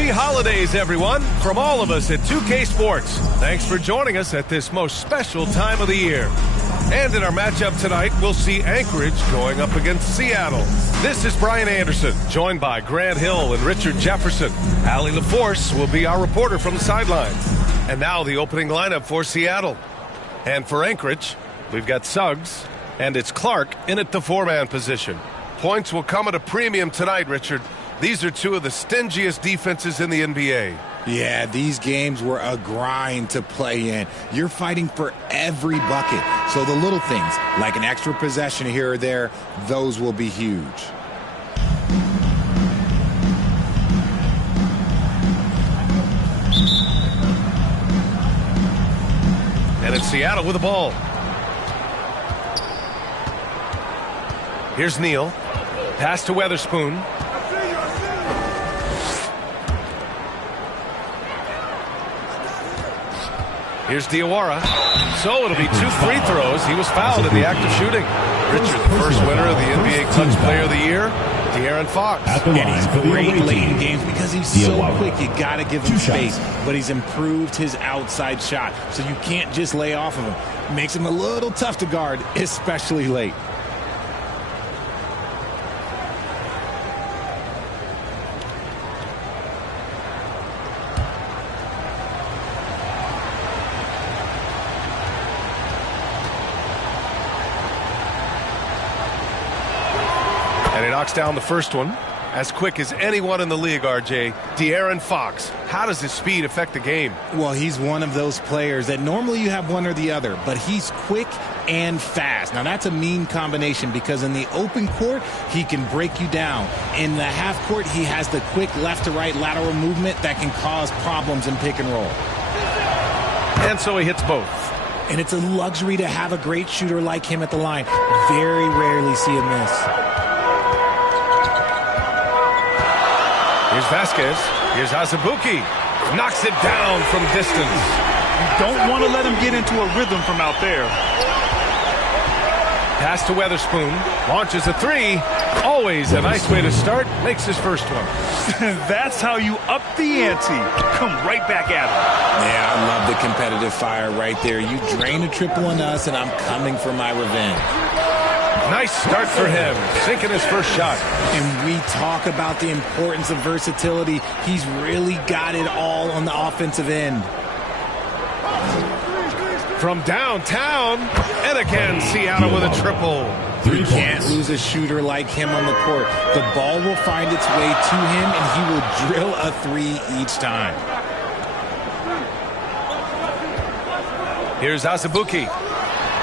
Happy holidays, everyone, from all of us at 2K Sports. Thanks for joining us at this most special time of the year. And in our matchup tonight, we'll see Anchorage going up against Seattle. This is Brian Anderson, joined by Grant Hill and Richard Jefferson. Allie LaForce will be our reporter from the sideline. And now the opening lineup for Seattle. And for Anchorage, we've got Suggs, and it's Clark in at the four-man position. Points will come at a premium tonight, Richard. These are two of the stingiest defenses in the NBA. Yeah, these games were a grind to play in. You're fighting for every bucket. So the little things, like an extra possession here or there, those will be huge. And it's Seattle with the ball. Here's Neal. Pass to Weatherspoon. Here's Diawara. So it'll be 2 free throws. He was fouled in the act of shooting. Richard, the first winner of the NBA Clutch Player of the Year, De'Aaron Fox. And he's great late in games because he's so quick. You got to give him space. But he's improved his outside shot. So you can't just lay off of him. Makes him a little tough to guard, especially late. And he knocks down the first one. As quick as anyone in the league, RJ. De'Aaron Fox. How does his speed affect the game? Well, he's one of those players that normally you have one or the other, but he's quick and fast. Now, that's a mean combination because in the open court, he can break you down. In the half court, he has the quick left-to-right lateral movement that can cause problems in pick and roll. And so he hits both. And it's a luxury to have a great shooter like him at the line. Very rarely see him miss. Here's Vasquez. Here's Azubuike. Knocks it down from distance. You don't want to let him get into a rhythm from out there. Pass to Weatherspoon. Launches a three. Always a nice way to start. Makes his first one. That's how you up the ante. Come right back at him. Yeah, I love the competitive fire right there. You drain a triple on us, and I'm coming for my revenge. Nice start for him, sinking his first shot. And we talk about the importance of versatility. He's really got it all on the offensive end. From downtown, and again, Seattle with a triple. You can't lose a shooter like him on the court. The ball will find its way to him, and he will drill a three each time. Here's Azubuike.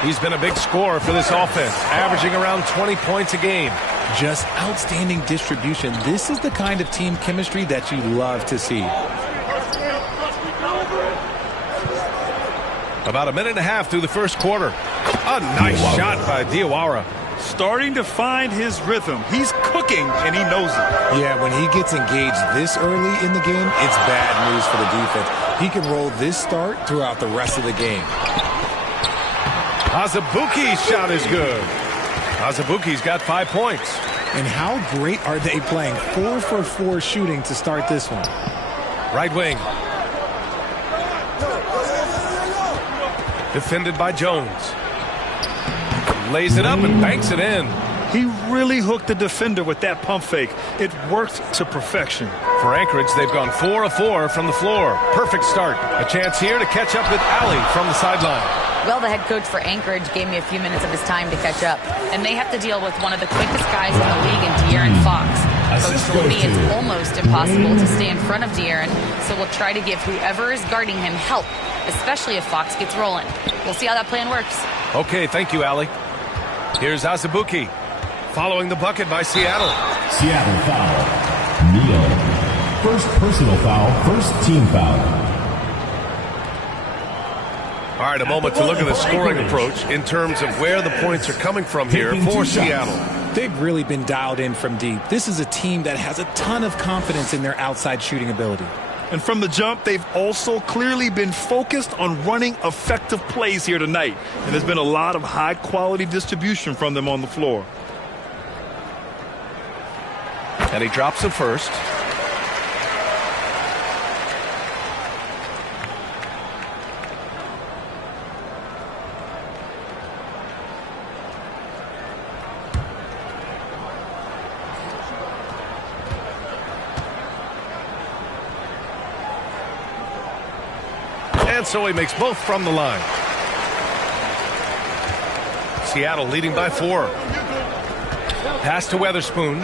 He's been a big scorer for this offense, averaging around 20 points a game. Just outstanding distribution. This is the kind of team chemistry that you love to see. About a minute and a half through the first quarter. A nice shot by Diawara. Starting to find his rhythm. He's cooking, and he knows it. Yeah, when he gets engaged this early in the game, it's bad news for the defense. He can roll this start throughout the rest of the game. Azubuike's shot is good. Azubuike's got 5 points. And how great are they playing? 4 for 4 shooting to start this one. Right wing. Defended by Jones. Lays it up and banks it in. He really hooked the defender with that pump fake. It worked to perfection. For Anchorage, they've gone 4 of 4 from the floor. Perfect start. A chance here to catch up with Allie from the sideline. Well, the head coach for Anchorage gave me a few minutes of his time to catch up. And they have to deal with one of the quickest guys in the league in De'Aaron Fox. Coach told me it's almost impossible to stay in front of De'Aaron, so we'll try to give whoever is guarding him help, especially if Fox gets rolling. We'll see how that plan works. Okay, thank you, Allie. Here's Azubuike. Following the bucket by Seattle. Seattle foul. Neal. First personal foul, first team foul. All right, a moment to look at the scoring approach in terms of where the points are coming from here for Seattle. They've really been dialed in from deep. This is a team that has a ton of confidence in their outside shooting ability. And from the jump, they've also clearly been focused on running effective plays here tonight. And there's been a lot of high-quality distribution from them on the floor. And he drops it first. so he makes both from the line. Seattle leading by 4. Pass to Weatherspoon.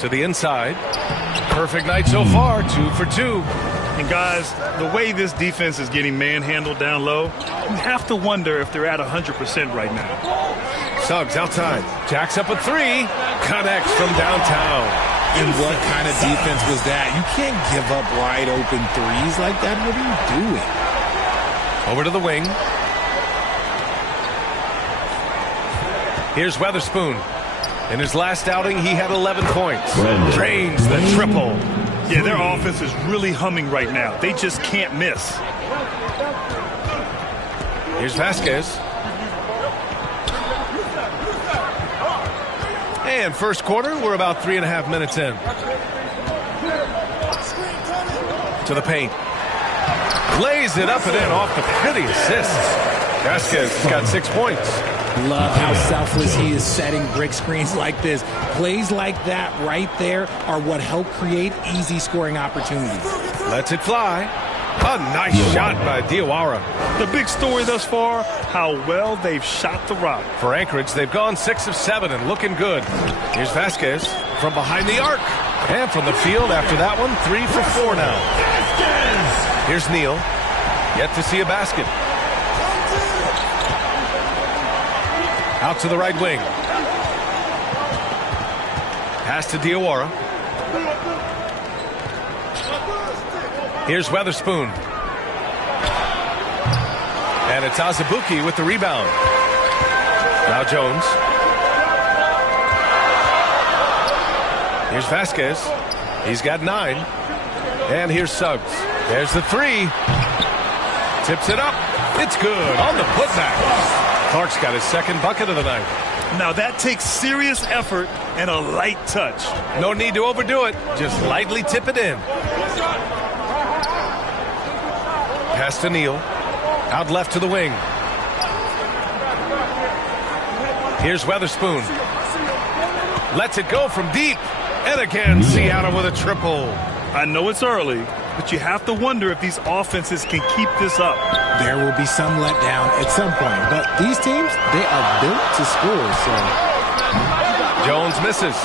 To the inside. Perfect night so far, 2 for 2. And guys, the way this defense is getting manhandled down low, you have to wonder if they're at 100% right now. Suggs outside. Jacks up a 3. Connects from downtown. And what kind of defense was that? You can't give up wide open threes like that. What are you doing? Over to the wing. Here's Weatherspoon. In his last outing, he had 11 points. Drains the triple. Yeah, their offense is really humming right now. They just can't miss. Here's Vasquez. And first quarter, we're about 3.5 minutes in. To the paint. Lays it up and in off the pretty assist. Vasquez has got 6 points. Love how selfless he is setting brick screens like this. Plays like that right there are what help create easy scoring opportunities. Lets it fly. A nice shot by Diawara. The big story thus far, how well they've shot the rock. For Anchorage, they've gone 6 of 7 and looking good. Here's Vasquez from behind the arc. And from the field after that one, 3 for 4 now. Here's Neal. Yet to see a basket. Out to the right wing. Pass to Diawara. Here's Weatherspoon. And it's Azubuike with the rebound. Now Jones. Here's Vasquez. He's got 9. And here's Suggs. There's the 3. Tips it up. It's good on the putback. Clark's got his second bucket of the night. Now that takes serious effort and a light touch. No need to overdo it. Just lightly tip it in. Pass to Neal. Out left to the wing. Here's Weatherspoon. Lets it go from deep. And again, Seattle with a triple. I know it's early, but you have to wonder if these offenses can keep this up. There will be some letdown at some point, but these teams, they are built to score, so. Jones misses.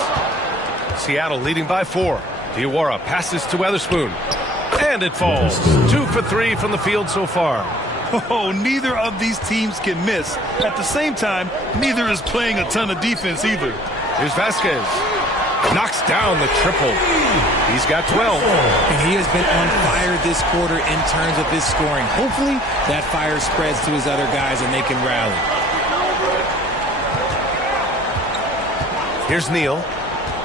Seattle leading by 4. Diawara passes to Weatherspoon. And it falls. 2 for 3 from the field so far. Oh, neither of these teams can miss. At the same time, neither is playing a ton of defense either. Here's Vasquez. Knocks down the triple. He's got 12. And he has been on fire this quarter in terms of his scoring. Hopefully, that fire spreads to his other guys and they can rally. Here's Neal.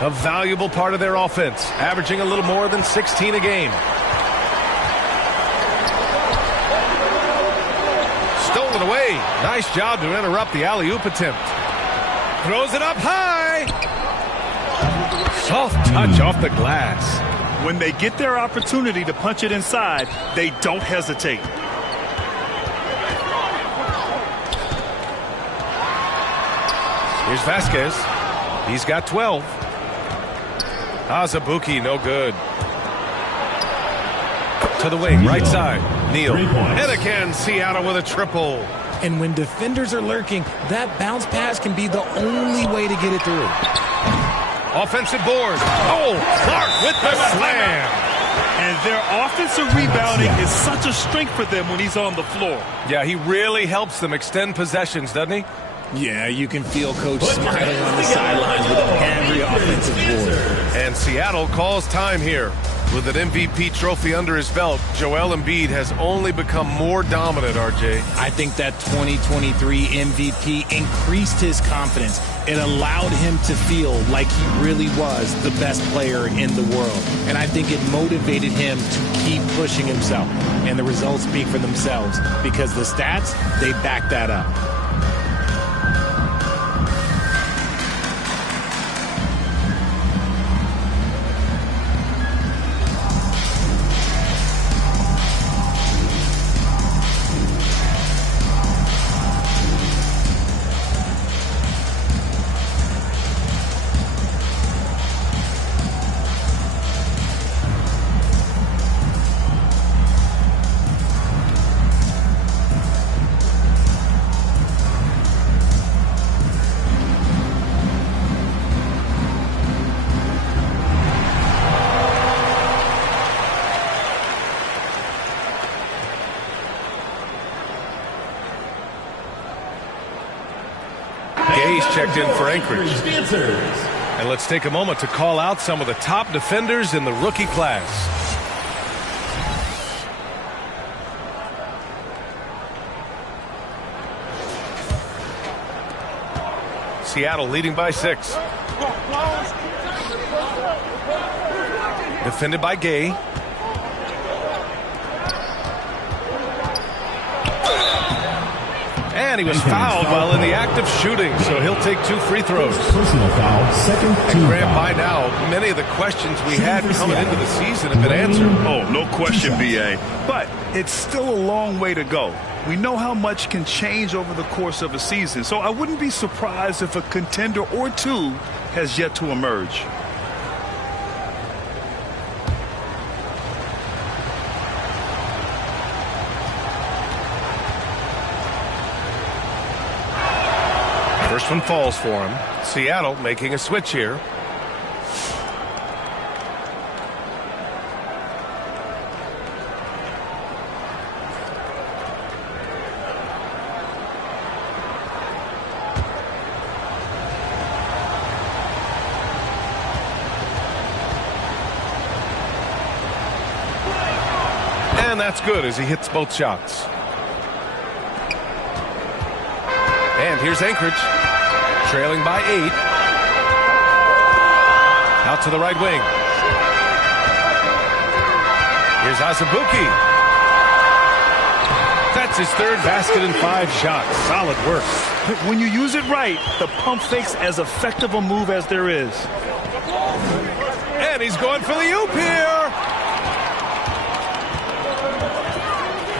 A valuable part of their offense, averaging a little more than 16 a game. Stolen away. Nice job to interrupt the alley-oop attempt. Throws it up high. Soft touch off the glass. When they get their opportunity to punch it inside, they don't hesitate. Here's Vasquez. He's got 12. Azubuike, no good. To the wing, right side. Neal. And again, Seattle with a triple. And when defenders are lurking, that bounce pass can be the only way to get it through. Offensive board. Oh, Clark with the slam. And their offensive rebounding is such a strength for them when he's on the floor. Yeah, he really helps them extend possessions, doesn't he? Yeah, you can feel Coach smiling on the sidelines with every offensive board. And Seattle calls time here. With an MVP trophy under his belt, Joel Embiid has only become more dominant, RJ. I think that 2023 MVP increased his confidence. It allowed him to feel like he really was the best player in the world. And I think it motivated him to keep pushing himself. And the results speak for themselves because the stats, they back that up. Gay's checked in for Anchorage. Dancers. And let's take a moment to call out some of the top defenders in the rookie class. Seattle leading by 6. Defended by Gay. And he was fouled while in the act of shooting, so he'll take 2 free throws. Personal foul, second team Graham, foul. by now, many of the questions we had coming into the season have been answered. Oh, no question, B.A. But it's still a long way to go. We know how much can change over the course of a season, so I wouldn't be surprised if a contender or two has yet to emerge. First one falls for him. Seattle making a switch here. And that's good as he hits both shots. And here's Anchorage, trailing by 8. Out to the right wing. Here's Azubuike. That's his 3rd basket in 5 shots. Solid work. When you use it right, the pump fake's as effective a move as there is. And he's going for the oop here.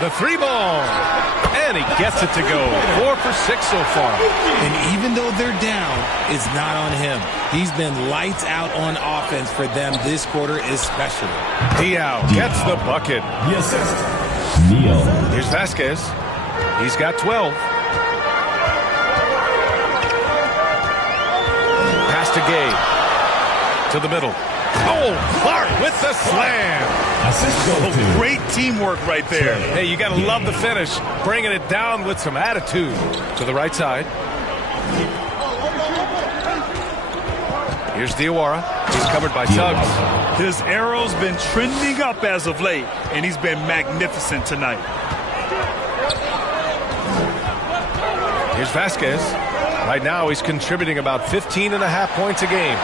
The 3-ball. And he gets it to go. 4 for 6 so far. And even though they're down, it's not on him. He's been lights out on offense for them this quarter especially. Diaw gets the bucket. The assist, Neal. Here's Vasquez. He's got 12. Pass to Gay. To the middle. Oh, Clark with the slam. Assist goes to Great teamwork right there. Hey, you got to love the finish. Bringing it down with some attitude. To the right side. Here's Diawara. He's covered by Suggs. His arrow's been trending up as of late, and he's been magnificent tonight. Here's Vasquez. Right now, he's contributing about 15.5 points a game.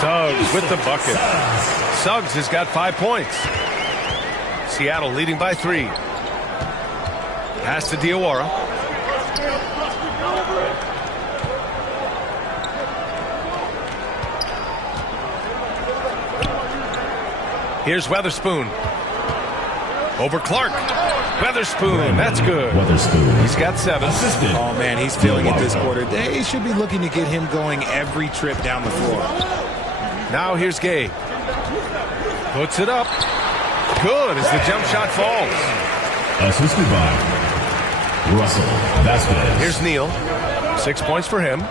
Suggs with the bucket. Suggs has got 5 points. Seattle leading by 3. Pass to Diawara. Here's Weatherspoon. Over Clark. Weatherspoon, that's good. Weatherspoon. He's got 7. Assisted. Oh, man, he's feeling it this quarter. They should be looking to get him going every trip down the floor. Now here's Gay. Puts it up. Good as the jump shot falls. Assisted by Russell Vasquez. Here's Neal. 6 points for him. And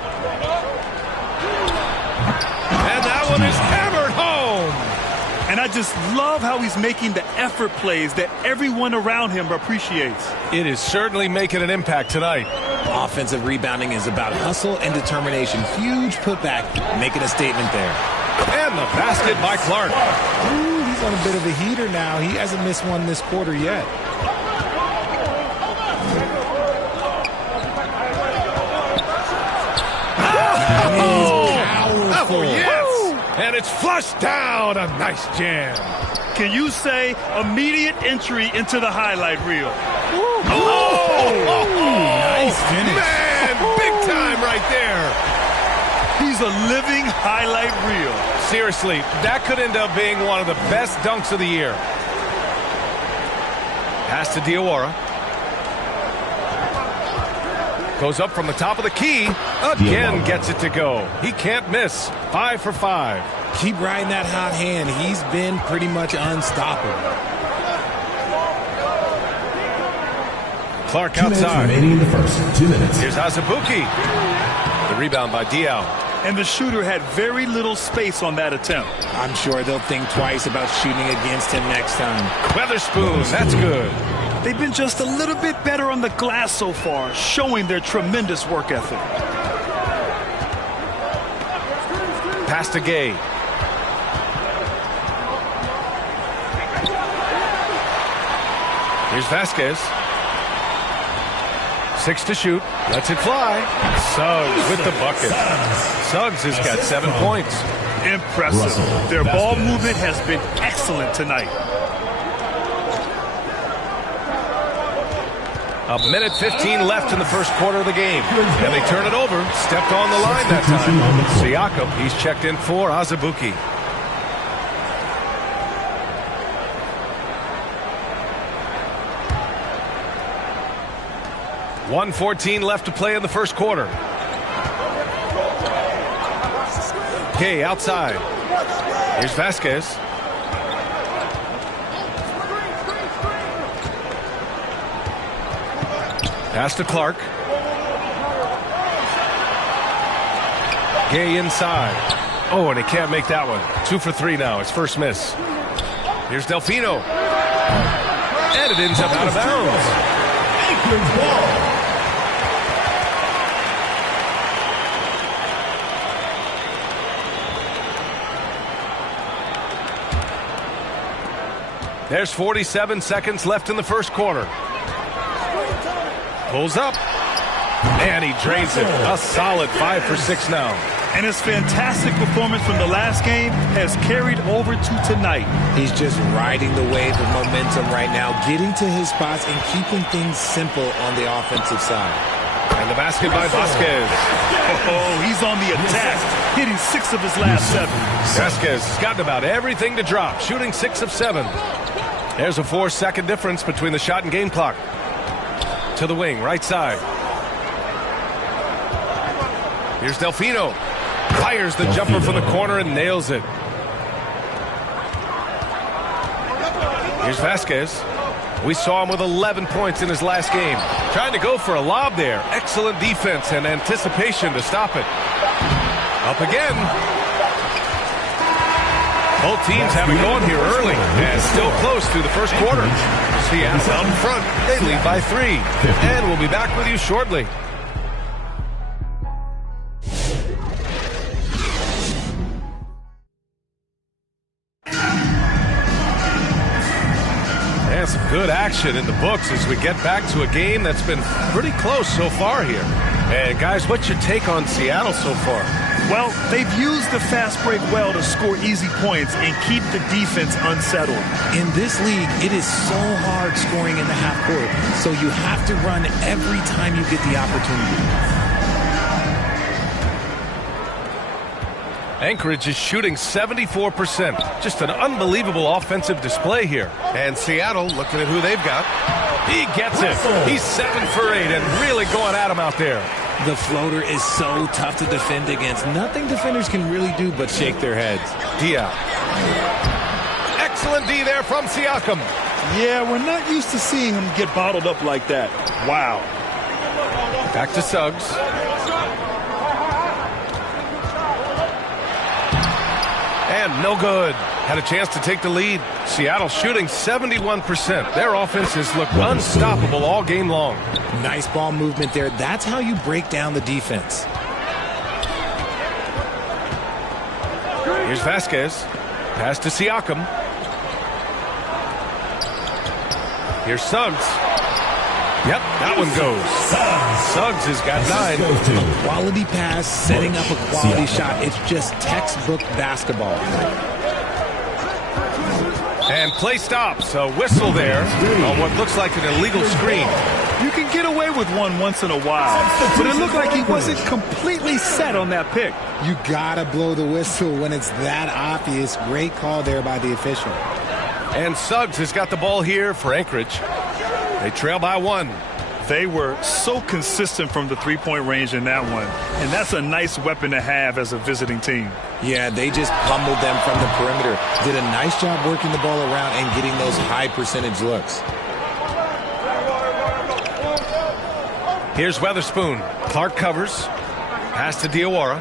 that one is hammered home. And I just love how he's making the effort plays that everyone around him appreciates. It is certainly making an impact tonight. Offensive rebounding is about hustle and determination. Huge putback, making a statement there. And the basket by Clark. Ooh, he's on a bit of a heater now. He hasn't missed one this quarter yet. Oh, yes! And it's flushed down. A nice jam. Can you say immediate entry into the highlight reel? Nice finish. Man, big time right there. He's a living highlight reel. Seriously, that could end up being one of the best dunks of the year. Pass to Diawara. Goes up from the top of the key. Again gets it to go. He can't miss. 5 for 5. Keep riding that hot hand. He's been pretty much unstoppable. Clark 2 minutes outside. remaining in the first. 2 minutes. Here's Azubuike. The rebound by Diaw. And the shooter had very little space on that attempt. I'm sure they'll think twice about shooting against him next time. Weatherspoon, that's good. They've been just a little bit better on the glass so far, showing their tremendous work ethic. Pass to Gay. Here's Vasquez. 6 to shoot. Lets it fly. Suggs with the bucket. Suggs has got 7 points. Impressive. Their ball movement has been excellent tonight. A minute 15 left in the first quarter of the game. And they turn it over. Stepped on the line that time. Siakam, he's checked in for Azubuike. .114 left to play in the first quarter. Kay outside. Here's Vasquez. Pass to Clark. Gay inside. Oh, and he can't make that one. 2 for 3 now. His first miss. Here's Delfino. And it ends up out of bounds. Anchorage ball. There's 47 seconds left in the first quarter. Pulls up. And he drains it. A solid 5 for 6 now. And his fantastic performance from the last game has carried over to tonight. He's just riding the wave of momentum right now, getting to his spots and keeping things simple on the offensive side. And the basket by Vasquez. Oh, he's on the attack, hitting 6 of his last 7. Vasquez has gotten about everything to drop, shooting 6 of 7. There's a 4-second difference between the shot and game clock. To the wing, right side. Here's Delfino. Fires the jumper from the corner and nails it. Here's Vasquez. We saw him with 11 points in his last game. Trying to go for a lob there. Excellent defense and anticipation to stop it. Up again. Both teams have it going here early and still close through the first quarter. Seattle out in front. They lead by 3. And we'll be back with you shortly. And some good action in the books as we get back to a game that's been pretty close so far here. And guys, what's your take on Seattle so far? Well, they've used the fast break well to score easy points and keep the defense unsettled. In this league, it is so hard scoring in the half court, so you have to run every time you get the opportunity. Anchorage is shooting 74%. Just an unbelievable offensive display here. And Seattle, looking at who they've got, he gets it. He's 7 for 8 and really going at him out there. The floater is so tough to defend against. Nothing defenders can really do but shake their heads. Diop. Excellent D there from Siakam. Yeah, we're not used to seeing him get bottled up like that. Wow. Back to Suggs. And no good. Had a chance to take the lead. Seattle shooting 71%. Their offense has looked unstoppable all game long. Nice ball movement there. That's how you break down the defense. Here's Vasquez. Pass to Siakam. Here's Suggs. Yep, that one goes. Suggs has got 9. A quality pass, setting up a quality shot. It's just textbook basketball. And play stops. A whistle there on what looks like an illegal screen. You can get away with one once in a while, but it looked like he wasn't completely set on that pick. You gotta blow the whistle when it's that obvious. Great call there by the official. And Suggs has got the ball here for Anchorage. They trail by 1. They were so consistent from the three-point range in that one, and that's a nice weapon to have as a visiting team. Yeah, they just pummeled them from the perimeter. Did a nice job working the ball around and getting those high percentage looks. Here's Weatherspoon. Clark covers. Pass to Diawara.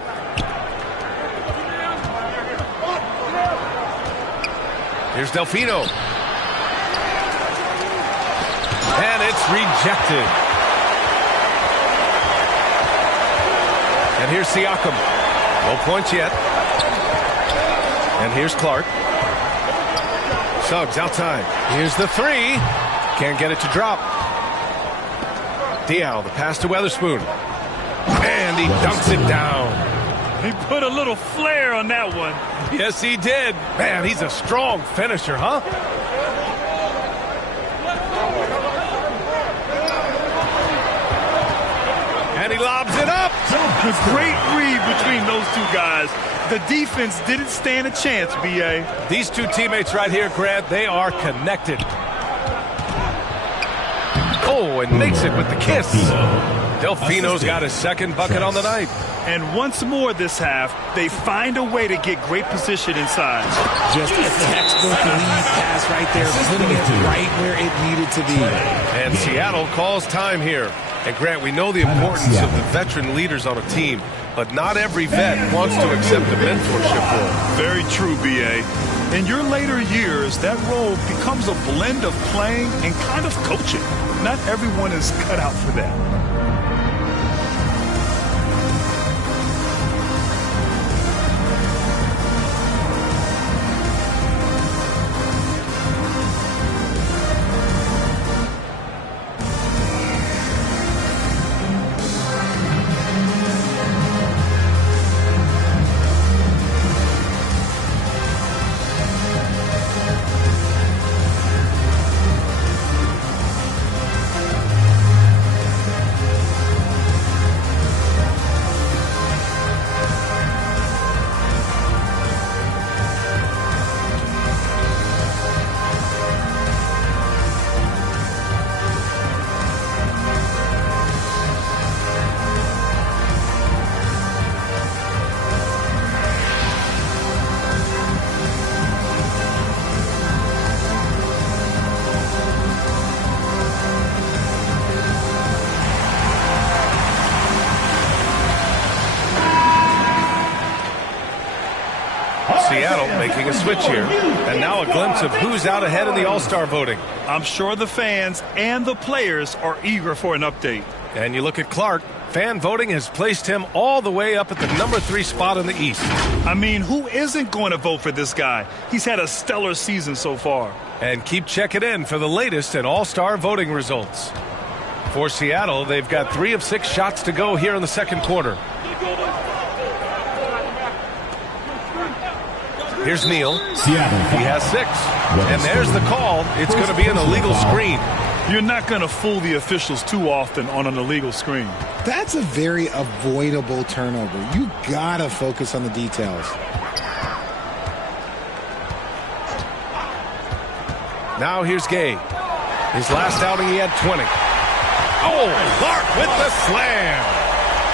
Here's Delfino. And it's rejected. And here's Siakam. No points yet. And here's Clark. Suggs outside. Here's the three. Can't get it to drop. Diallo, the pass to Weatherspoon. And he dunks it down. He put a little flair on that one. Yes, he did. Man, he's a strong finisher, huh? And he lobs it up. A great read between those two guys. The defense didn't stand a chance, B.A. These two teammates right here, Grant, they are connected. Oh, and makes it with the kiss. Delfino's got his second bucket on the night. And once more this half, they find a way to get great position inside. Just a textbook lead pass right there, putting it right where it needed to be. And Seattle calls time here. And Grant, we know the importance of the veteran leaders on a team, but not every vet wants to accept a mentorship role. Very true, B.A. In your later years, that role becomes a blend of playing and kind of coaching. Not everyone is cut out for that. Seattle making a switch here. And now a glimpse of who's out ahead in the All-Star voting. I'm sure the fans and the players are eager for an update. And you look at Clark. Fan voting has placed him all the way up at the number 3 spot in the East. I mean, who isn't going to vote for this guy? He's had a stellar season so far. And keep checking in for the latest in All-Star voting results. For Seattle, they've got 3 of 6 shots to go here in the second quarter. Here's Neal. Seattle. He has 6. And there's the call. It's going to be an illegal screen. You're not going to fool the officials too often on an illegal screen. That's a very avoidable turnover. You got to focus on the details. Now here's Gay. His last outing, he had 20. Oh, Clark with the slam.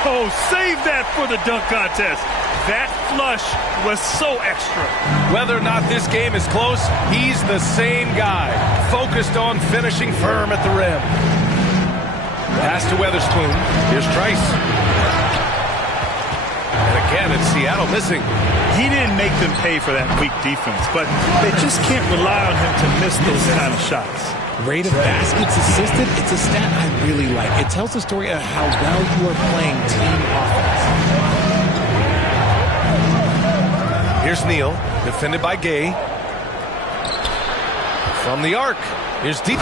Oh, save that for the dunk contest. That flush was so extra. Whether or not this game is close, he's the same guy, focused on finishing firm at the rim. Pass to Weatherspoon. Here's Trice. And again, it's Seattle missing. He didn't make them pay for that weak defense, but they just can't rely on him to miss those kind of shots. Rate of baskets assisted, it's a stat I really like. It tells the story of how well you are playing team offense. Here's Neal, defended by Gay. From the arc, here's deep.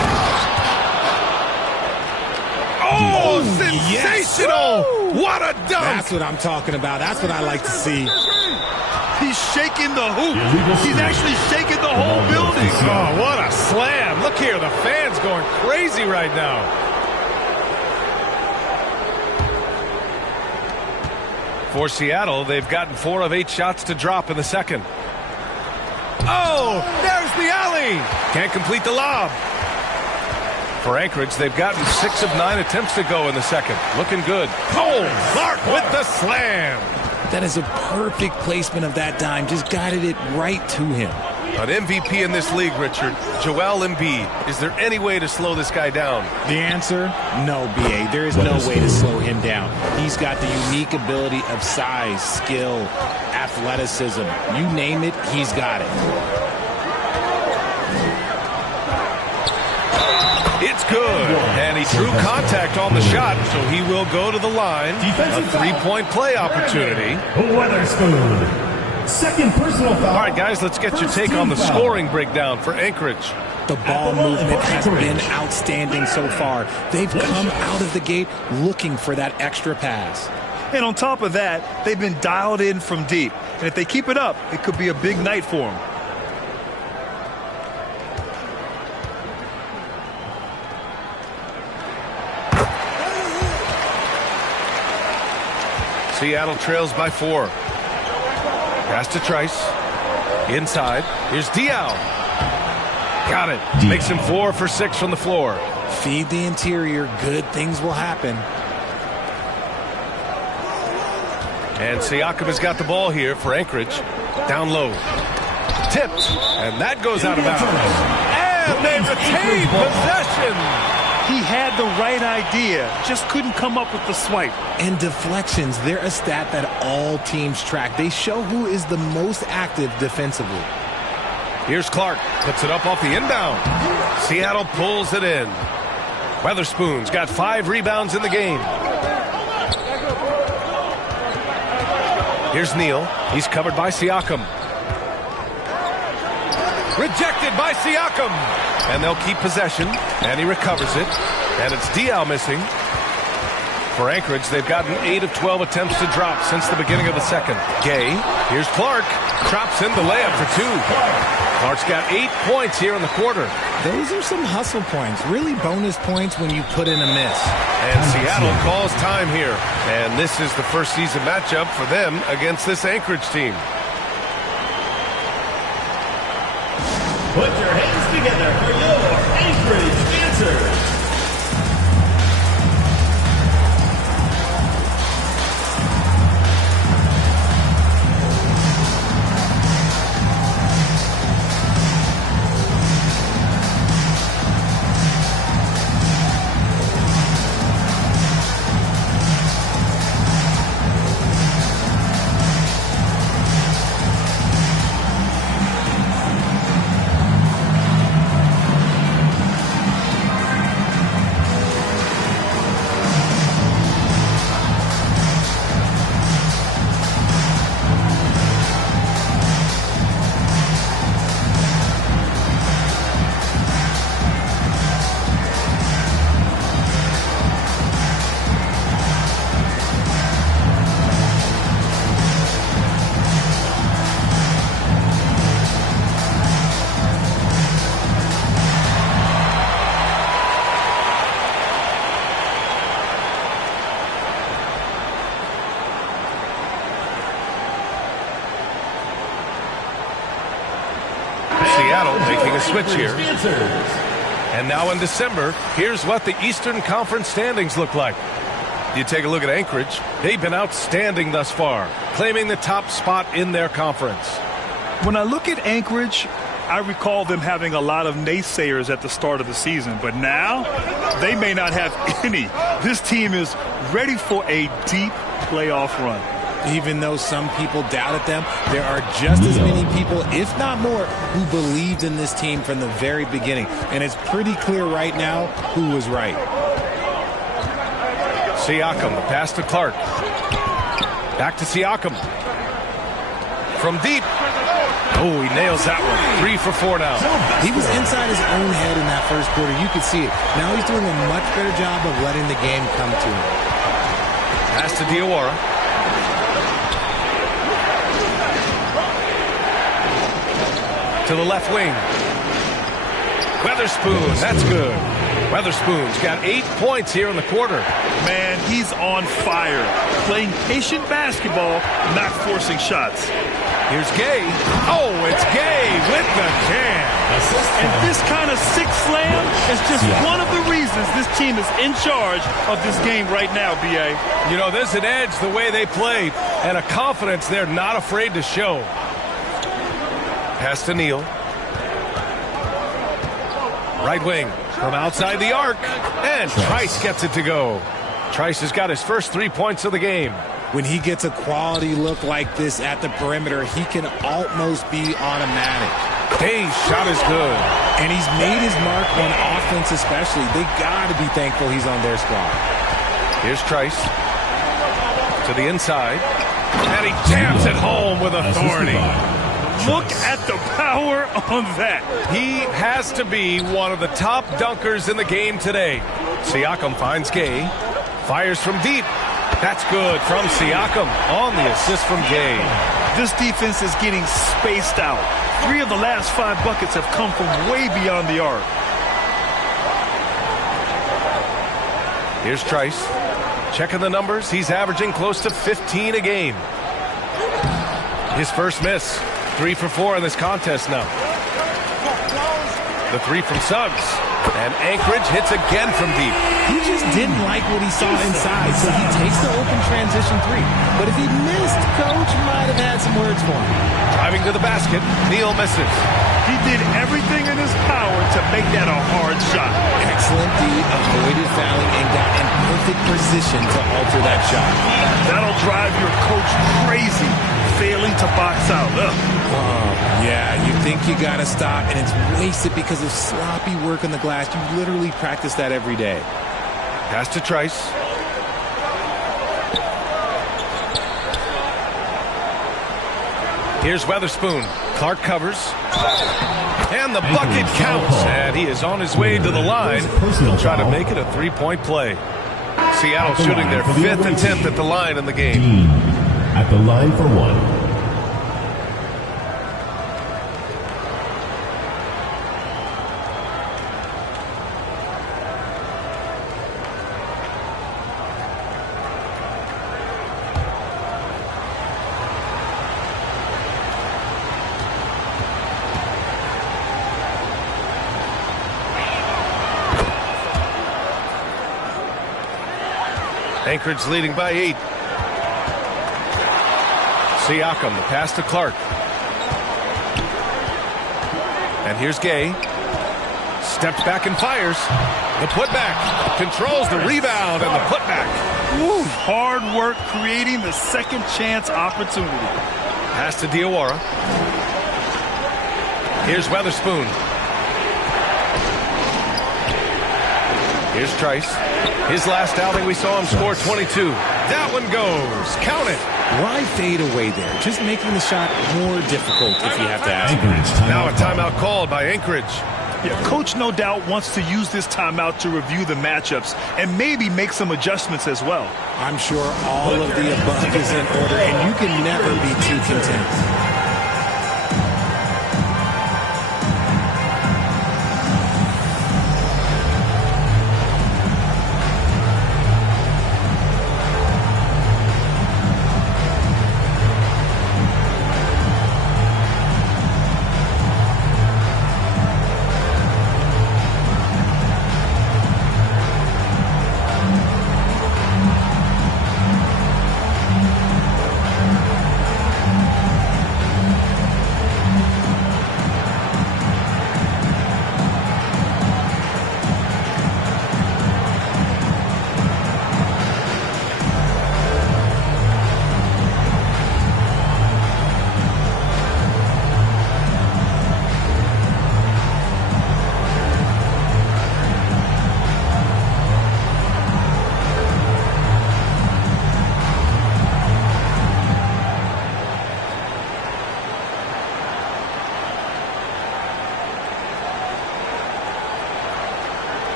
Oh, sensational! Yes. What a dunk! That's what I'm talking about. That's what I like to see. He's shaking the hoop. He's actually shaking the whole building. Oh, what a slam. Look here, the fans going crazy right now. For Seattle, they've gotten 4 of 8 shots to drop in the second. Oh, there's the alley. Can't complete the lob. For Anchorage, they've gotten 6 of 9 attempts to go in the second. Looking good. Oh, Clark with the slam. That is a perfect placement of that dime. Just guided it right to him. An MVP in this league, Richard, Joel Embiid. Is there any way to slow this guy down? The answer, no, B.A. There is no way to slow him down. He's got the unique ability of size, skill, athleticism. You name it, he's got it. It's good. And he drew contact on the shot, so he will go to the line. A 3-point play opportunity. Weatherspoon. Second personal foul. All right, guys, let's get your take on the scoring breakdown for Anchorage. The ball movement has been outstanding so far. They've come out of the gate looking for that extra pass. And on top of that, they've been dialed in from deep. And if they keep it up, it could be a big night for them. Seattle trails by 4. Pass to Trice. Inside. Here's Diaw. Got it. Diaw. Makes him 4 for 6 from the floor. Feed the interior. Good things will happen. And Siakam has got the ball here for Anchorage. Down low. Tipped. And that goes out of bounds. And they retain possession. He had the right idea, just couldn't come up with the swipe. And deflections, they're a stat that all teams track. They show who is the most active defensively. Here's Clark. Puts it up off the inbound. Seattle pulls it in. Weatherspoon's got 5 rebounds in the game. Here's Neal. He's covered by Siakam. Rejected by Siakam. And they'll keep possession. And he recovers it. And it's Diaw missing. For Anchorage, they've gotten 8 of 12 attempts to drop since the beginning of the second. Gay. Here's Clark. Drops in the layup for 2. Clark's got 8 points here in the quarter. Those are some hustle points. Really bonus points when you put in a miss. And Seattle calls time here. And this is the first season matchup for them against this Anchorage team. Put your hands together for your Anchorage answers. Seattle making a switch here. And now in December, here's what the Eastern Conference standings look like. You take a look at Anchorage. They've been outstanding thus far, claiming the top spot in their conference. When I look at Anchorage, I recall them having a lot of naysayers at the start of the season, but now they may not have any. This team is ready for a deep playoff run. Even though some people doubted them, there are just as many people, if not more, who believed in this team from the very beginning. And it's pretty clear right now who was right. Siakam, the pass to Clark. Back to Siakam. From deep. Oh, he nails that one. 3 for 4 now. He was inside his own head in that first quarter. You could see it. Now he's doing a much better job of letting the game come to him. Pass to Diawara. To the left wing. Weatherspoon, that's good. Weatherspoon's got 8 points here in the quarter. Man, he's on fire. Playing patient basketball, not forcing shots. Here's Gay. Oh, it's Gay with the can. And this kind of sick slam is just one of the reasons this team is in charge of this game right now, B.A. You know, there's an edge the way they played and a confidence they're not afraid to show. Pass to Neal. Right wing from outside the arc. And Trice gets it to go. Trice has got his first 3 points of the game. When he gets a quality look like this at the perimeter, he can almost be automatic. Gay's shot is good. And he's made his mark on offense especially. They got to be thankful he's on their squad. Here's Trice. To the inside. And he jams it home with authority. Look at the power on that. He has to be one of the top dunkers in the game today. Siakam finds Gay. Fires from deep. That's good from Siakam on the assist from Gay. This defense is getting spaced out. 3 of the last 5 buckets have come from way beyond the arc. Here's Trice. Checking the numbers. He's averaging close to 15 a game. His first miss. 3 for 4 in this contest now. The 3 from Suggs. And Anchorage hits again from deep. He just didn't like what he saw inside, so he takes the open transition 3. But if he missed, Coach might have had some words for him. Driving to the basket, Neal misses. He did everything in his power to make that a hard shot. Excellent D, avoided fouling, and got in perfect position to alter that shot. That'll drive your coach crazy, failing to box out. Yeah, you think you got to stop, and it's wasted because of sloppy work on the glass. You literally practice that every day. Pass to Trice. Here's Weatherspoon. Clark covers. And the bucket counts. And he is on his way to the line. He'll try to make it a 3-point play. Seattle shooting their 5th attempt at the line in the game. At the line for 1. Anchorage leading by 8. Siakam, the pass to Clark. And here's Gay. Steps back and fires. The putback. Controls the rebound and the putback. Woo, hard work creating the second chance opportunity. Pass to Diawara. Here's Weatherspoon. Here's Trice. His last outing, we saw him score 22. That one goes. Count it. Why fade away there? Just making the shot more difficult if you have to ask. Now a timeout called by Anchorage. Yeah, Coach no doubt wants to use this timeout to review the matchups and maybe make some adjustments as well. I'm sure all of the above is in order, and you can never be too content.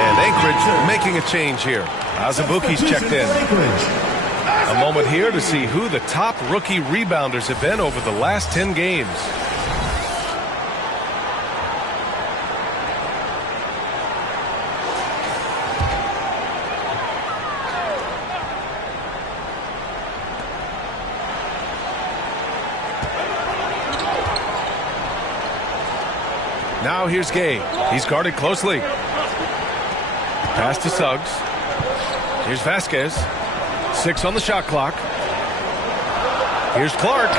And Anchorage making a change here. Azubuike's checked in. A moment here to see who the top rookie rebounders have been over the last 10 games. Now here's Gay. He's guarded closely. Pass to Suggs. Here's Vasquez. 6 on the shot clock. Here's Clark.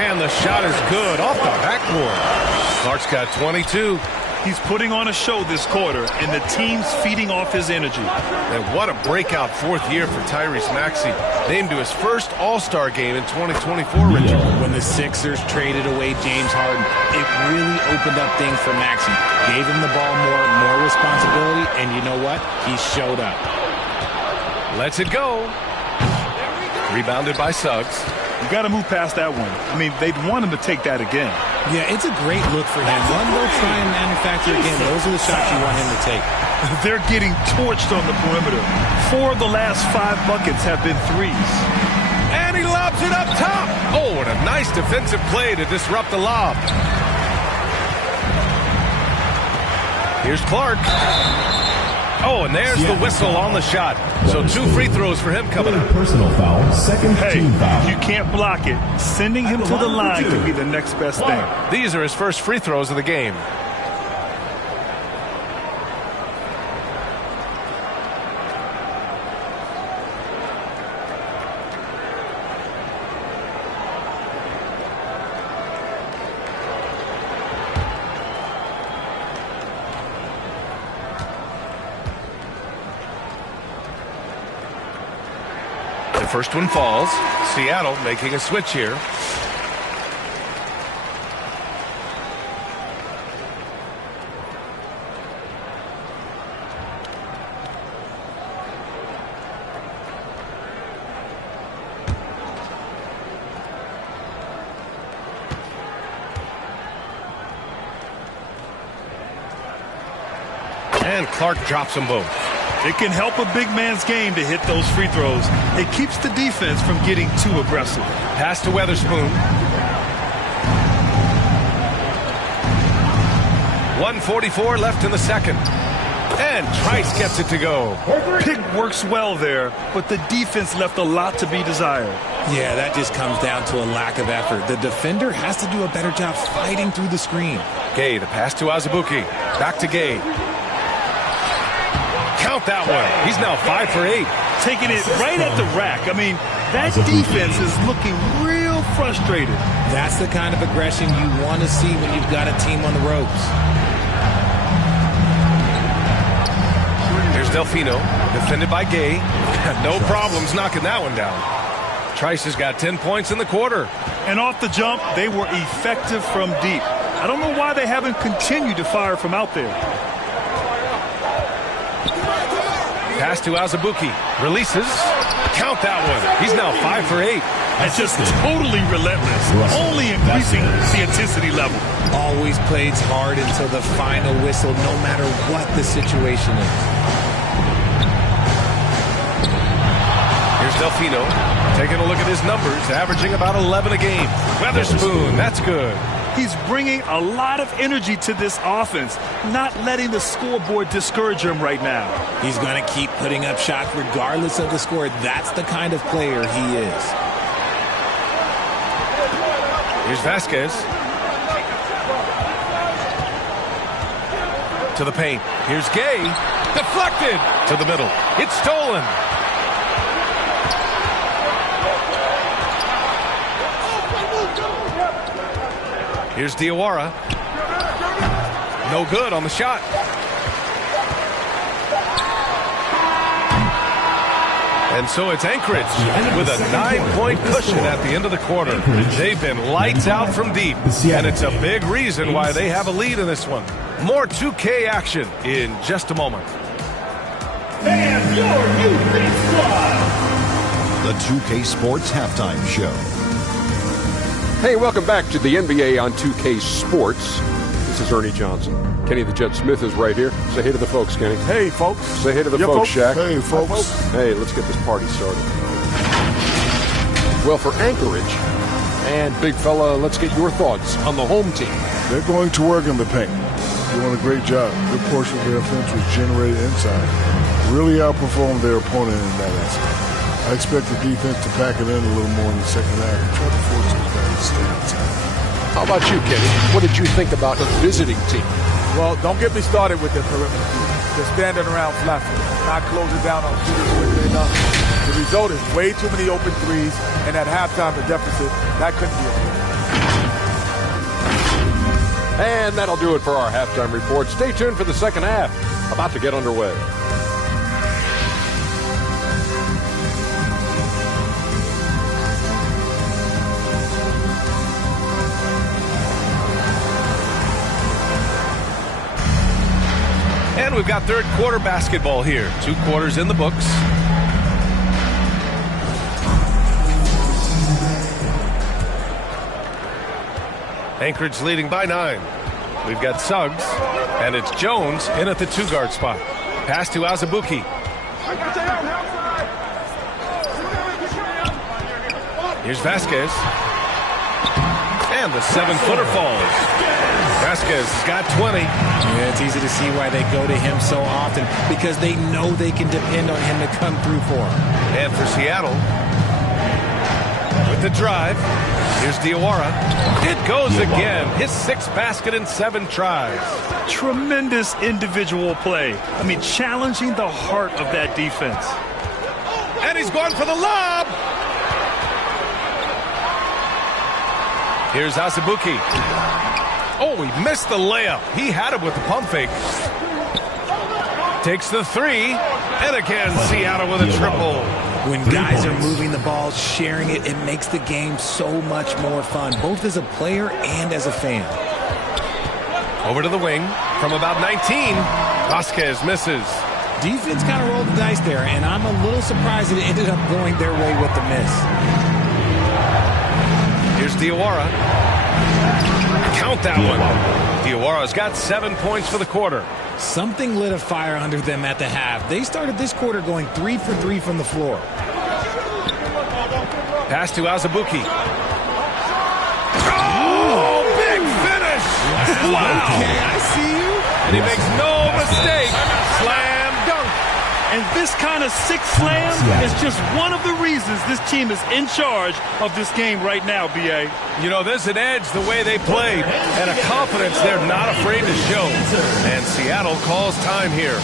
And the shot is good off the backboard. Clark's got 22. He's putting on a show this quarter, and the team's feeding off his energy. And what a breakout 4th year for Tyrese Maxey. Named to his first All-Star game in 2024, Richard. When the Sixers traded away James Harden, it really opened up things for Maxey. Gave him the ball more responsibility, and you know what? He showed up. Lets it go. Rebounded by Suggs. You got to move past that one. I mean, they'd want him to take that again. Yeah, it's a great look for him. One, they'll try and manufacture again. Those are the shots you want him to take. They're getting torched on the perimeter. 4 of the last 5 buckets have been threes. And he lobs it up top. Oh, and a nice defensive play to disrupt the lob. Here's Clark. Oh, and there's the whistle on the shot. So 2 free throws for him coming up. Personal foul, second team foul. If you can't block it, sending him to the line could be the next best thing. These are his first free throws of the game. The first one falls. Seattle making a switch here. And Clark drops them both. It can help a big man's game to hit those free throws. It keeps the defense from getting too aggressive. Pass to Weatherspoon. 1:44 left in the second. And Trice gets it to go. Pick works well there, but the defense left a lot to be desired. Yeah, that just comes down to a lack of effort. The defender has to do a better job fighting through the screen. Gay, the pass to Azubuike. Back to Gay. Count that one. He's now 5 for 8. Taking it right at the rack. I mean, that defense is looking real frustrated. That's the kind of aggression you want to see when you've got a team on the ropes. Here's Delfino, defended by Gay. No problems knocking that one down. Trice has got 10 points in the quarter. And off the jump, they were effective from deep. I don't know why they haven't continued to fire from out there. Pass to Azubuike. Releases. Count that one. He's now 5 for 8. That's just totally relentless. Only increasing the intensity level. Always plays hard until the final whistle, no matter what the situation is. Here's Delfino. Taking a look at his numbers, averaging about 11 a game. Weatherspoon, that's good. He's bringing a lot of energy to this offense, not letting the scoreboard discourage him right now. He's going to keep putting up shots regardless of the score. That's the kind of player he is. Here's Vasquez. To the paint. Here's Gay. Deflected to the middle. It's stolen. Here's Diawara. No good on the shot. And so it's Anchorage with a 9-point cushion at the end of the quarter. They've been lights out from deep, and it's a big reason why they have a lead in this one. More 2K action in just a moment. And your new big squad. The 2K Sports Halftime Show. Hey, welcome back to the NBA on 2K Sports. This is Ernie Johnson. Kenny the Jet Smith is right here. Say hey to the folks, Kenny. Hey, folks. Say hey to the folks, Shaq. Hey, folks. Hey, let's get this party started. Well, for Anchorage and Big Fella, let's get your thoughts on the home team. They're going to work in the paint. Doing a great job. Good portion of their offense was generated inside. Really outperformed their opponent in that aspect. I expect the defense to pack it in a little more in the second half and try to force those guys to stay outside. How about you, Kenny? What did you think about the visiting team? Well, don't get me started with the perimeter. They're standing around flat-footed, not closing down on shooters quickly enough. The result is way too many open threes, and at halftime, the deficit, that couldn't be avoided. And that'll do it for our halftime report. Stay tuned for the second half. About to get underway. And we've got third quarter basketball here. 2 quarters in the books. Anchorage leading by 9. We've got Suggs, and it's Jones in at the 2-guard spot. Pass to Azubuike. Here's Vasquez. And the 7-footer falls. Vasquez has got 20. Yeah, it's easy to see why they go to him so often, because they know they can depend on him to come through for them. And for Seattle, with the drive, here's Diawara. It goes again. His 6th basket in 7 tries. Tremendous individual play. I mean, challenging the heart of that defense. And he's going for the lob. Here's Azubuike. Oh, he missed the layup. He had it with the pump fake. Takes the 3. And again, Seattle with a triple. When guys are moving the ball, sharing it, it makes the game so much more fun, both as a player and as a fan. Over to the wing from about 19. Vasquez misses. Defense kind of rolled the dice there, and I'm a little surprised that it ended up going their way with the miss. Here's Diawara. Count that one. Diawara's got 7 points for the quarter. Something lit a fire under them at the half. They started this quarter going 3 for 3 from the floor. Pass to Azubuike. Oh, big finish! Wow! Okay, I see you. And he makes no mistake. Slam dunk. And this kind of 6 slam is just one of the reasons this team is in charge of this game right now, B.A. You know, there's an edge the way they played and a confidence they're not afraid to show. And Seattle calls time here.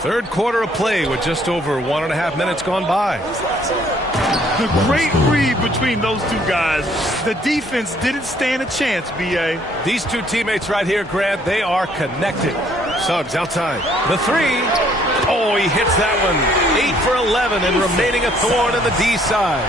Third quarter of play with just over 1.5 minutes gone by. The great read between those two guys. The defense didn't stand a chance, B.A. These two teammates right here, Grant, they are connected. Suggs outside. The 3. Oh, he hits that one. 8 for 11 and remaining a thorn in the D side.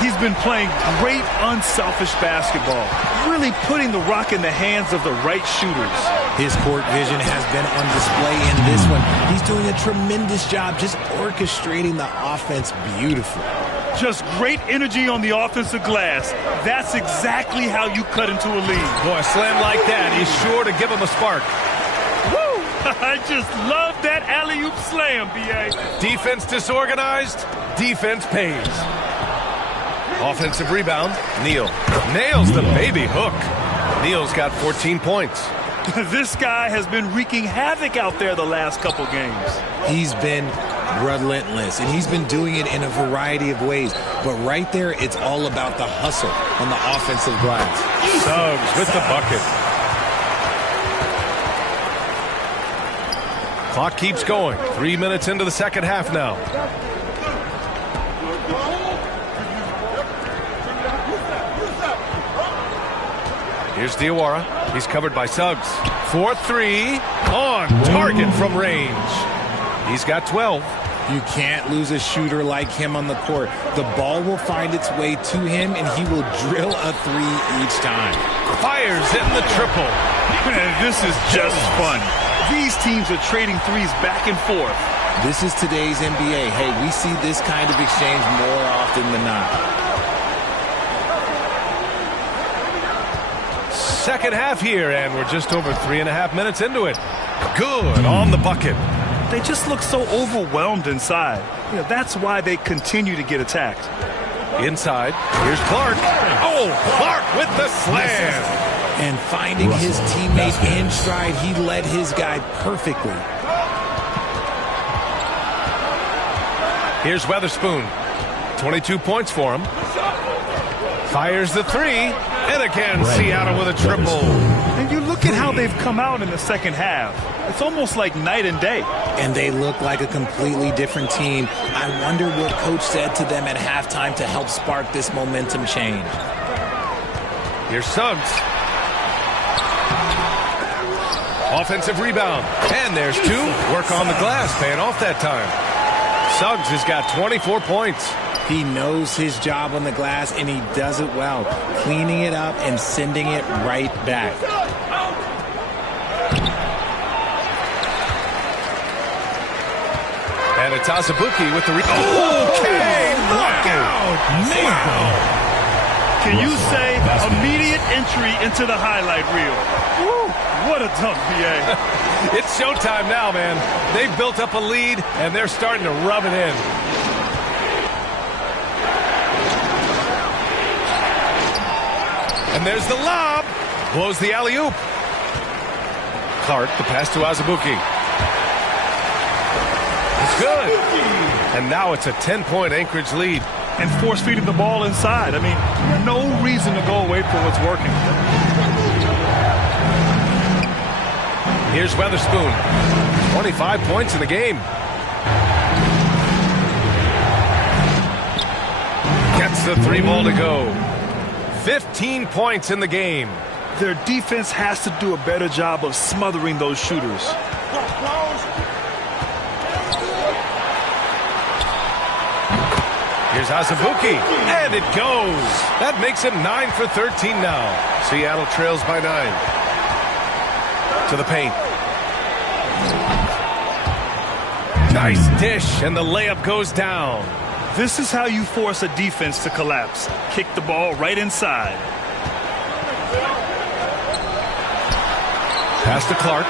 He's been playing great unselfish basketball, really putting the rock in the hands of the right shooters. His court vision has been on display in this one. He's doing a tremendous job just orchestrating the offense beautifully. Just great energy on the offensive glass. That's exactly how you cut into a lead. Boy, a slam like that is sure to give him a spark. Woo! I just love that alley-oop slam, B.A. Defense disorganized, defense pays. Offensive rebound, Neal nails the baby hook. Neal's got 14 points. This guy has been wreaking havoc out there the last couple games. He's been relentless, and he's been doing it in a variety of ways. But right there, it's all about the hustle on the offensive glass. Suggs with the bucket. Clock keeps going. 3 minutes into the second half now. Here's Diawara. He's covered by Suggs. 4-3 on target from range. He's got 12. You can't lose a shooter like him on the court. The ball will find its way to him, and he will drill a 3 each time. Fires in the triple. Man, this is just fun. These teams are trading threes back and forth. This is today's NBA. Hey, we see this kind of exchange more often than not. Second half here, and we're just over 3.5 minutes into it. Good on the bucket. They just look so overwhelmed inside. That's why they continue to get attacked. Inside, here's Clark. Oh, Clark with the slam. And finding his teammate in stride, he led his guy perfectly. Here's Weatherspoon. 22 points for him. Fires the three. And again, Seattle with a triple. And you look at how they've come out in the second half. It's almost like night and day. And they look like a completely different team. I wonder what coach said to them at halftime to help spark this momentum change. Here's Suggs. Offensive rebound. And there's two. Work on the glass, paying off that time. Suggs has got 24 points. He knows his job on the glass, and he does it well, cleaning it up and sending it right back. And it's Azubuike with the okay, look out! Wow! Can you say immediate entry into the highlight reel? Woo, what a dunk, BA. It's showtime now, man. They've built up a lead, and they're starting to rub it in. And there's the lob. Blows the alley-oop. Clark, the pass to Azubuike. It's good. And now it's a 10-point Anchorage lead. And force-feeding the ball inside. I mean, no reason to go away from what's working. Here's Weatherspoon. 25 points in the game. Gets the three ball to go. 15 points in the game. Their defense has to do a better job of smothering those shooters. Here's Azubuike, and it goes. That makes it 9 for 13 now. Seattle trails by 9. To the paint. Nice dish, and the layup goes down. This is how you force a defense to collapse. Kick the ball right inside. Pass to Clark.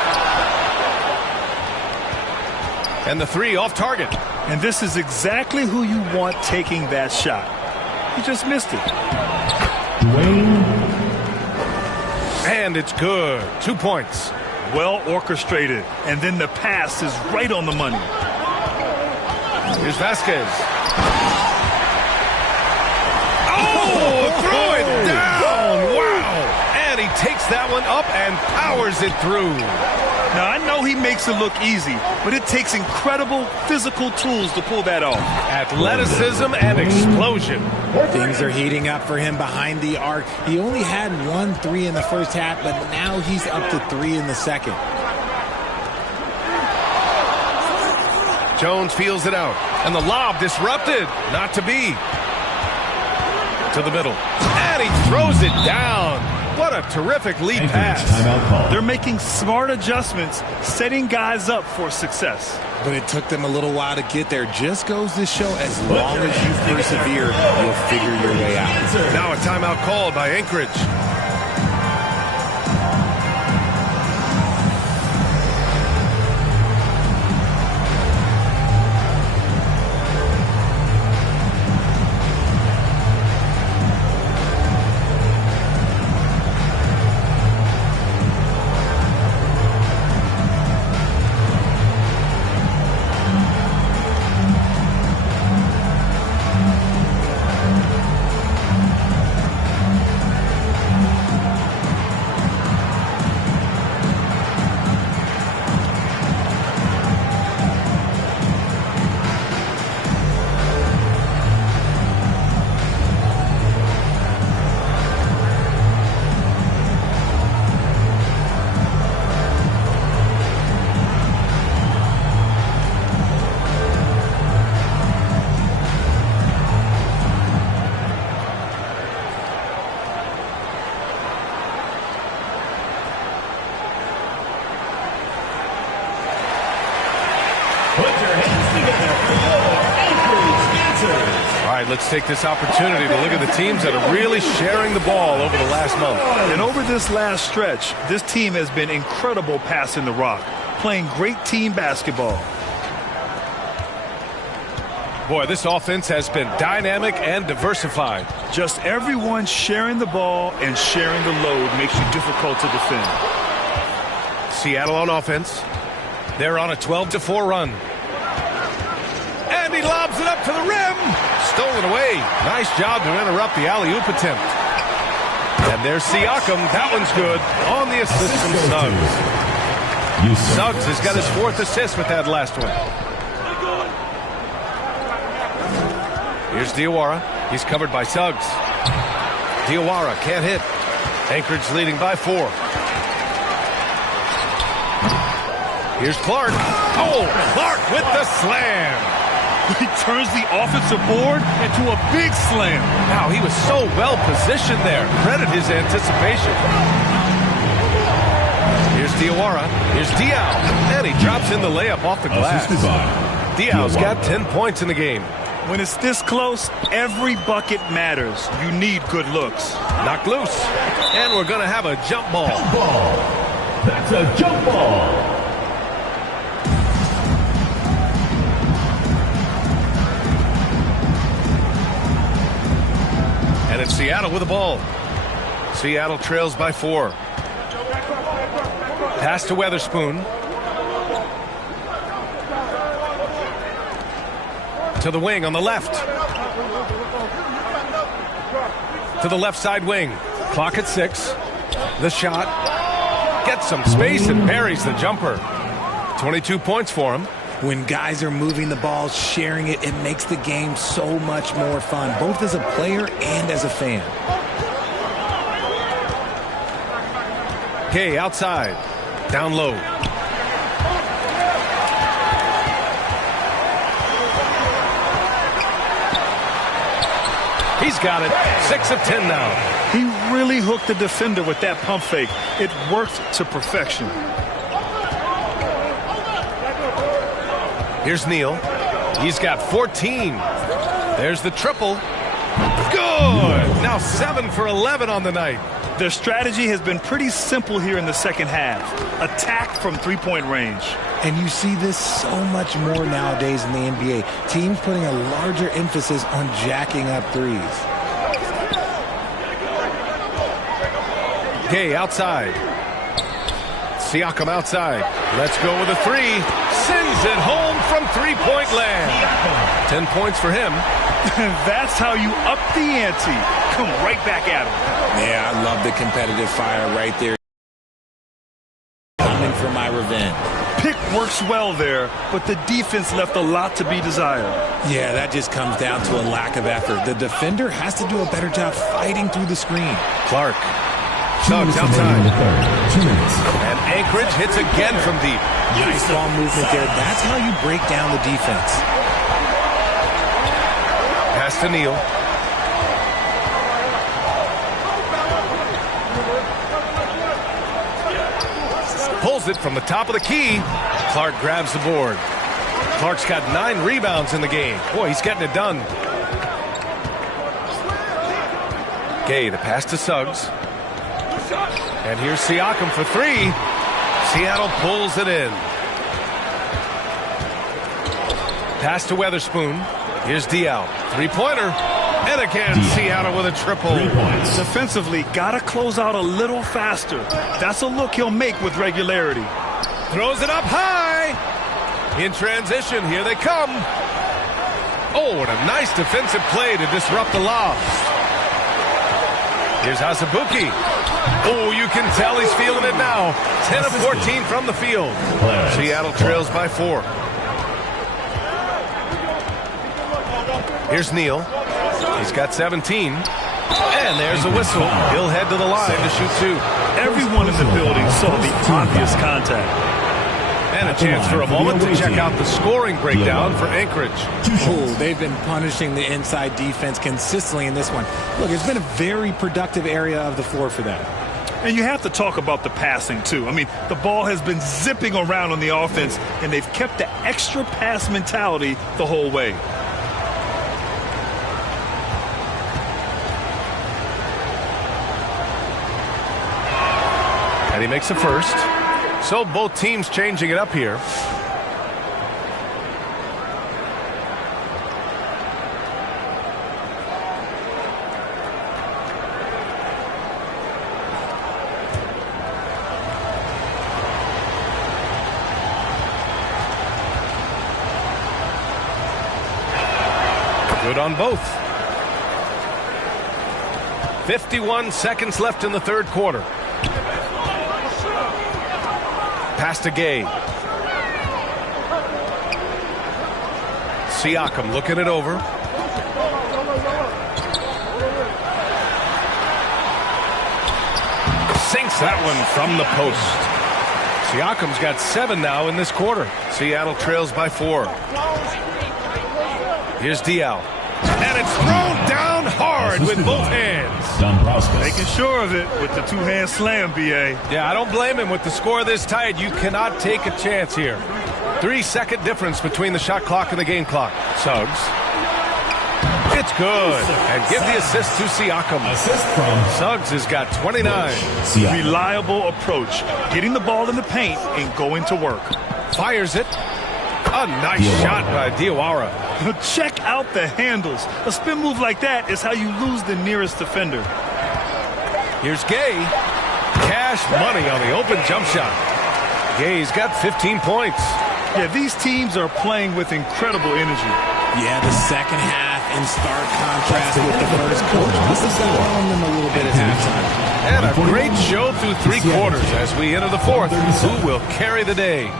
And the three off target. And this is exactly who you want taking that shot. He just missed it. And it's good. 2 points. Well orchestrated. And then the pass is right on the money. Here's Vasquez. Oh, throw it down. Wow. And he takes that one up and powers it through. Now, I know he makes it look easy, but it takes incredible physical tools to pull that off. Athleticism and explosion. Things are heating up for him behind the arc. He only had 1 3 in the first half, but now he's up to 3 in the second. Jones feels it out. And the lob disrupted. Not to be. To the middle. And he throws it down. What a terrific lead pass. They're making smart adjustments, setting guys up for success. But it took them a little while to get there. Just goes to show as long as you persevere, you'll figure your way out. Now a timeout called by Anchorage. All right, let's take this opportunity to look at the teams that are really sharing the ball over the last month. And over this last stretch, this team has been incredible passing the rock, playing great team basketball. Boy, this offense has been dynamic and diversified. Just everyone sharing the ball and sharing the load makes you difficult to defend. Seattle on offense. They're on a 12-4 run. And he lobs it up to the rim. Stolen away. Nice job to interrupt the alley-oop attempt. And there's Siakam. That one's good on the assist from Suggs. Suggs has got his 4th assist with that last one. Here's Diawara. He's covered by Suggs. Diawara can't hit. Anchorage leading by 4. Here's Clark. Oh, Clark with the slam. He turns the offensive board into a big slam. Wow, he was so well positioned there. Credit his anticipation. Here's Diawara. Here's Diaw. And he drops in the layup off the glass. Diaw's got 10 points in the game. When it's this close, every bucket matters. You need good looks. Knocked loose. And we're going to have a jump ball. Jump ball. That's a jump ball. And it's Seattle with the ball. Seattle trails by 4. Pass to Weatherspoon. To the wing on the left. To the left side wing. Clock at 6. The shot. Gets some space and buries the jumper. 22 points for him. When guys are moving the ball, sharing it, it makes the game so much more fun, both as a player and as a fan. Kay outside. Down low. He's got it. 6 of 10 now. He really hooked the defender with that pump fake. It worked to perfection. Here's Neal. He's got 14. There's the triple. Good. Now 7 for 11 on the night. Their strategy has been pretty simple here in the second half. Attack from three-point range. And you see this so much more nowadays in the NBA. Teams putting a larger emphasis on jacking up threes. Gay outside. Siakam outside. Let's go with a 3. Sends it home from three-point land. 10 points for him. That's how you up the ante. Come right back at him. Yeah, I love the competitive fire right there. Coming for my revenge. Pick works well there, but the defense left a lot to be desired. Yeah, that just comes down to a lack of effort. The defender has to do a better job fighting through the screen. Clark. Suggs outside. And Anchorage hits again from deep. Nice ball movement there. That's how you break down the defense. Pass to Neal. Pulls it from the top of the key. Clark grabs the board. Clark's got 9 rebounds in the game. Boy, he's getting it done. Gay, the pass to Suggs. And here's Siakam for 3. Seattle pulls it in. Pass to Weatherspoon. Here's Diaw. 3-pointer. And again, Diaw. Seattle with a triple. Defensively, got to close out a little faster. That's a look he'll make with regularity. Throws it up high. In transition, here they come. Oh, and a nice defensive play to disrupt the lobs. Here's Azubuike. Oh, you can tell he's feeling it now. 10 of 14 from the field. Seattle trails by 4. Here's Neal. He's got 17. And there's a whistle. He'll head to the line to shoot 2. Everyone in the building saw the obvious contact. And a chance for a moment to check out the scoring breakdown for Anchorage. Oh, they've been punishing the inside defense consistently in this one. Look, it's been a very productive area of the floor for them. And you have to talk about the passing, too. I mean, the ball has been zipping around on the offense, and they've kept the extra pass mentality the whole way. And he makes a first. So both teams changing it up here. Good on both. 51 seconds left in the third quarter. Pass to Gay. Siakam looking it over. Sinks that one from the post. Siakam's got 7 now in this quarter. Seattle trails by 4. Here's Diaw. And it's thrown down hard with both hands. Making sure of it with the two-hand slam, B.A. Yeah, I don't blame him. With the score this tight, you cannot take a chance here. 3-second difference between the shot clock and the game clock. Suggs. It's good. And give the assist to Siakam. Assist from Suggs has got 29. Reliable approach. Getting the ball in the paint and going to work. Fires it. A nice shot by Diawara. Check out the handles. A spin move like that is how you lose the nearest defender. Here's Gay. Cash money on the open jump shot. Gay's got 15 points. Yeah, these teams are playing with incredible energy. Yeah, the second half in stark contrast with the first quarter. This is on them a little bit at halftime. And a great show through 3 quarters as we enter the fourth. Who will carry the day?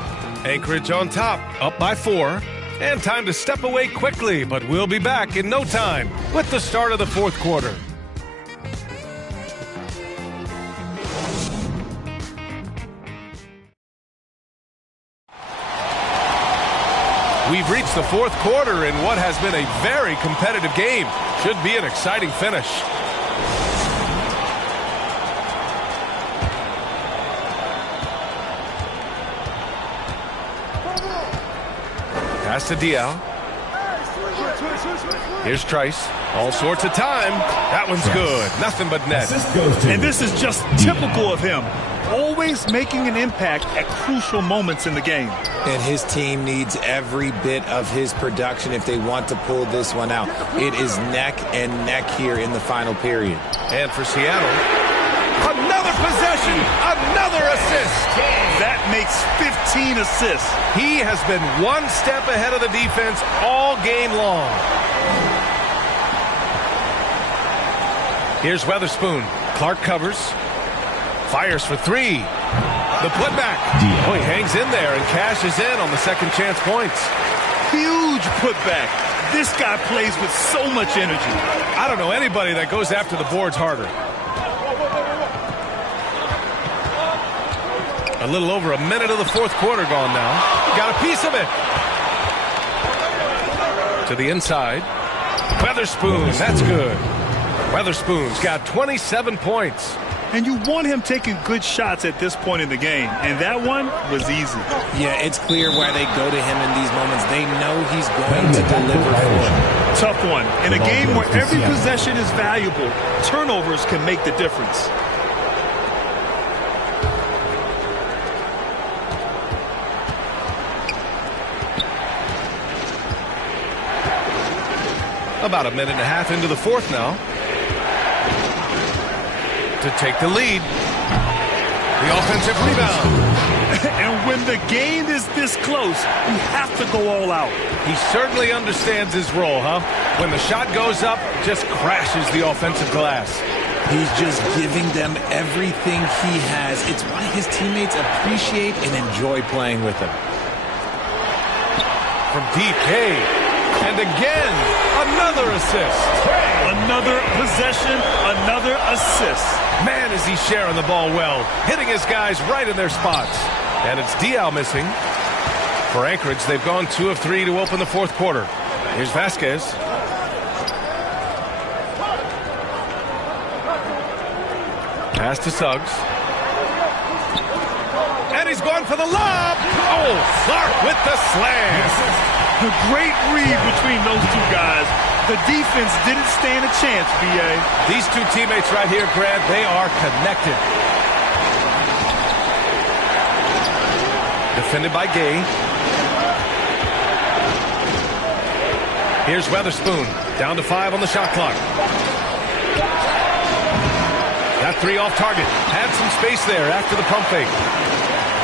Anchorage on top, up by 4. And time to step away quickly, but we'll be back in no time with the start of the fourth quarter. We've reached the fourth quarter in what has been a very competitive game. Should be an exciting finish. Pass to Diaw. Here's Trice. All sorts of time. That one's good. Nothing but net. And this is just typical of him. Always making an impact at crucial moments in the game. And his team needs every bit of his production if they want to pull this one out. It is neck and neck here in the final period. And for Seattle, another possession, another assist. That makes 15 assists. He has been one step ahead of the defense all game long. Here's Weatherspoon. Clark covers. Fires for 3. The putback. Oh, he hangs in there and cashes in on the second chance points. Huge putback. This guy plays with so much energy. I don't know anybody that goes after the boards harder. A little over a minute of the fourth quarter gone now. Got a piece of it. To the inside. Weatherspoon, that's good. Weatherspoon's got 27 points. And you want him taking good shots at this point in the game. And that one was easy. Yeah, it's clear why they go to him in these moments. They know he's going to deliver for them. Tough one. In a game where every possession is valuable, turnovers can make the difference. About a minute and a half into the fourth now. To take the lead. The offensive rebound. And when the game is this close, you have to go all out. He certainly understands his role, huh? When the shot goes up, just crashes the offensive glass. He's just giving them everything he has. It's why his teammates appreciate and enjoy playing with him. From deep, hey. And again, another assist. Another possession, another assist. Man, is he sharing the ball well, hitting his guys right in their spots. And it's Diaw missing. For Anchorage, they've gone 2 of 3 to open the fourth quarter. Here's Vasquez. Pass to Suggs. And he's going for the lob. Oh, Clark with the slam. A great read between those two guys. The defense didn't stand a chance, B.A. These two teammates right here, Grant, they are connected. Defended by Gay. Here's Weatherspoon. Down to 5 on the shot clock. Got 3 off target. Had some space there after the pump fake.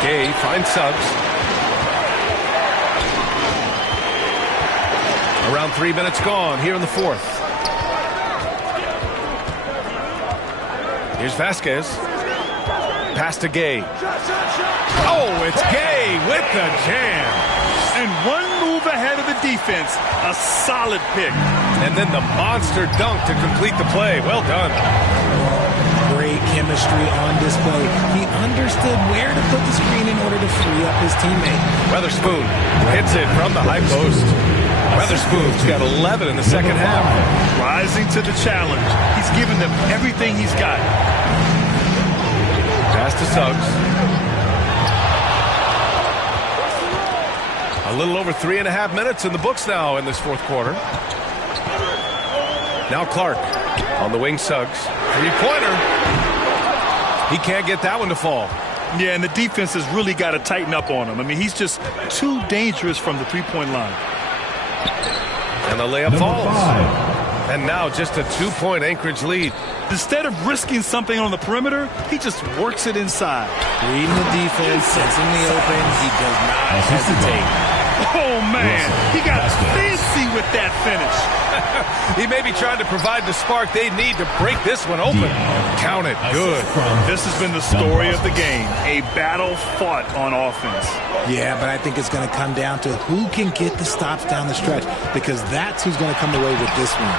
Gay finds Suggs. Around 3 minutes gone here in the fourth. Here's Vasquez. Pass to Gay. Oh, it's Gay with the jam. And one move ahead of the defense. A solid pick. And then the monster dunk to complete the play. Well done. Great chemistry on display. He understood where to put the screen in order to free up his teammate. Weatherspoon hits it from the high post. Weatherspoon's got 11 in the second half. Rising to the challenge. He's given them everything he's got. Pass to Suggs. A little over 3.5 minutes in the books now in this fourth quarter. Now Clark on the wing. Suggs. Three-pointer. He can't get that one to fall. Yeah, and the defense has really got to tighten up on him. I mean, he's just too dangerous from the three-point line. And the layup falls. And now just a 2-point Anchorage lead. Instead of risking something on the perimeter, he just works it inside. Reading the defense, sensing the open, he does not hesitate. Oh, man, he got fancy with that finish. He may be trying to provide the spark they need to break this one open. Count it. Good. This has been the story of the game. A battle fought on offense. Yeah, but I think it's going to come down to who can get the stops down the stretch, because that's who's going to come away with this one.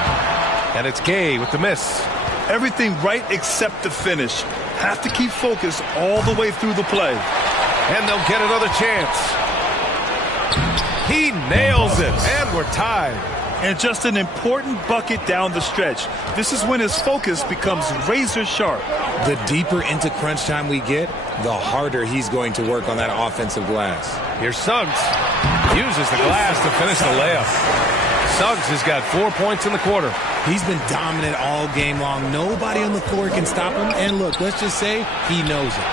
And it's Gay with the miss. Everything right except the finish. Have to keep focused all the way through the play. And they'll get another chance. He nails it, and we're tied. And just an important bucket down the stretch. This is when his focus becomes razor sharp. The deeper into crunch time we get, the harder he's going to work on that offensive glass. Here's Suggs. Uses the glass to finish the layup. Suggs has got 4 points in the quarter. He's been dominant all game long. Nobody on the floor can stop him. And look, let's just say he knows it.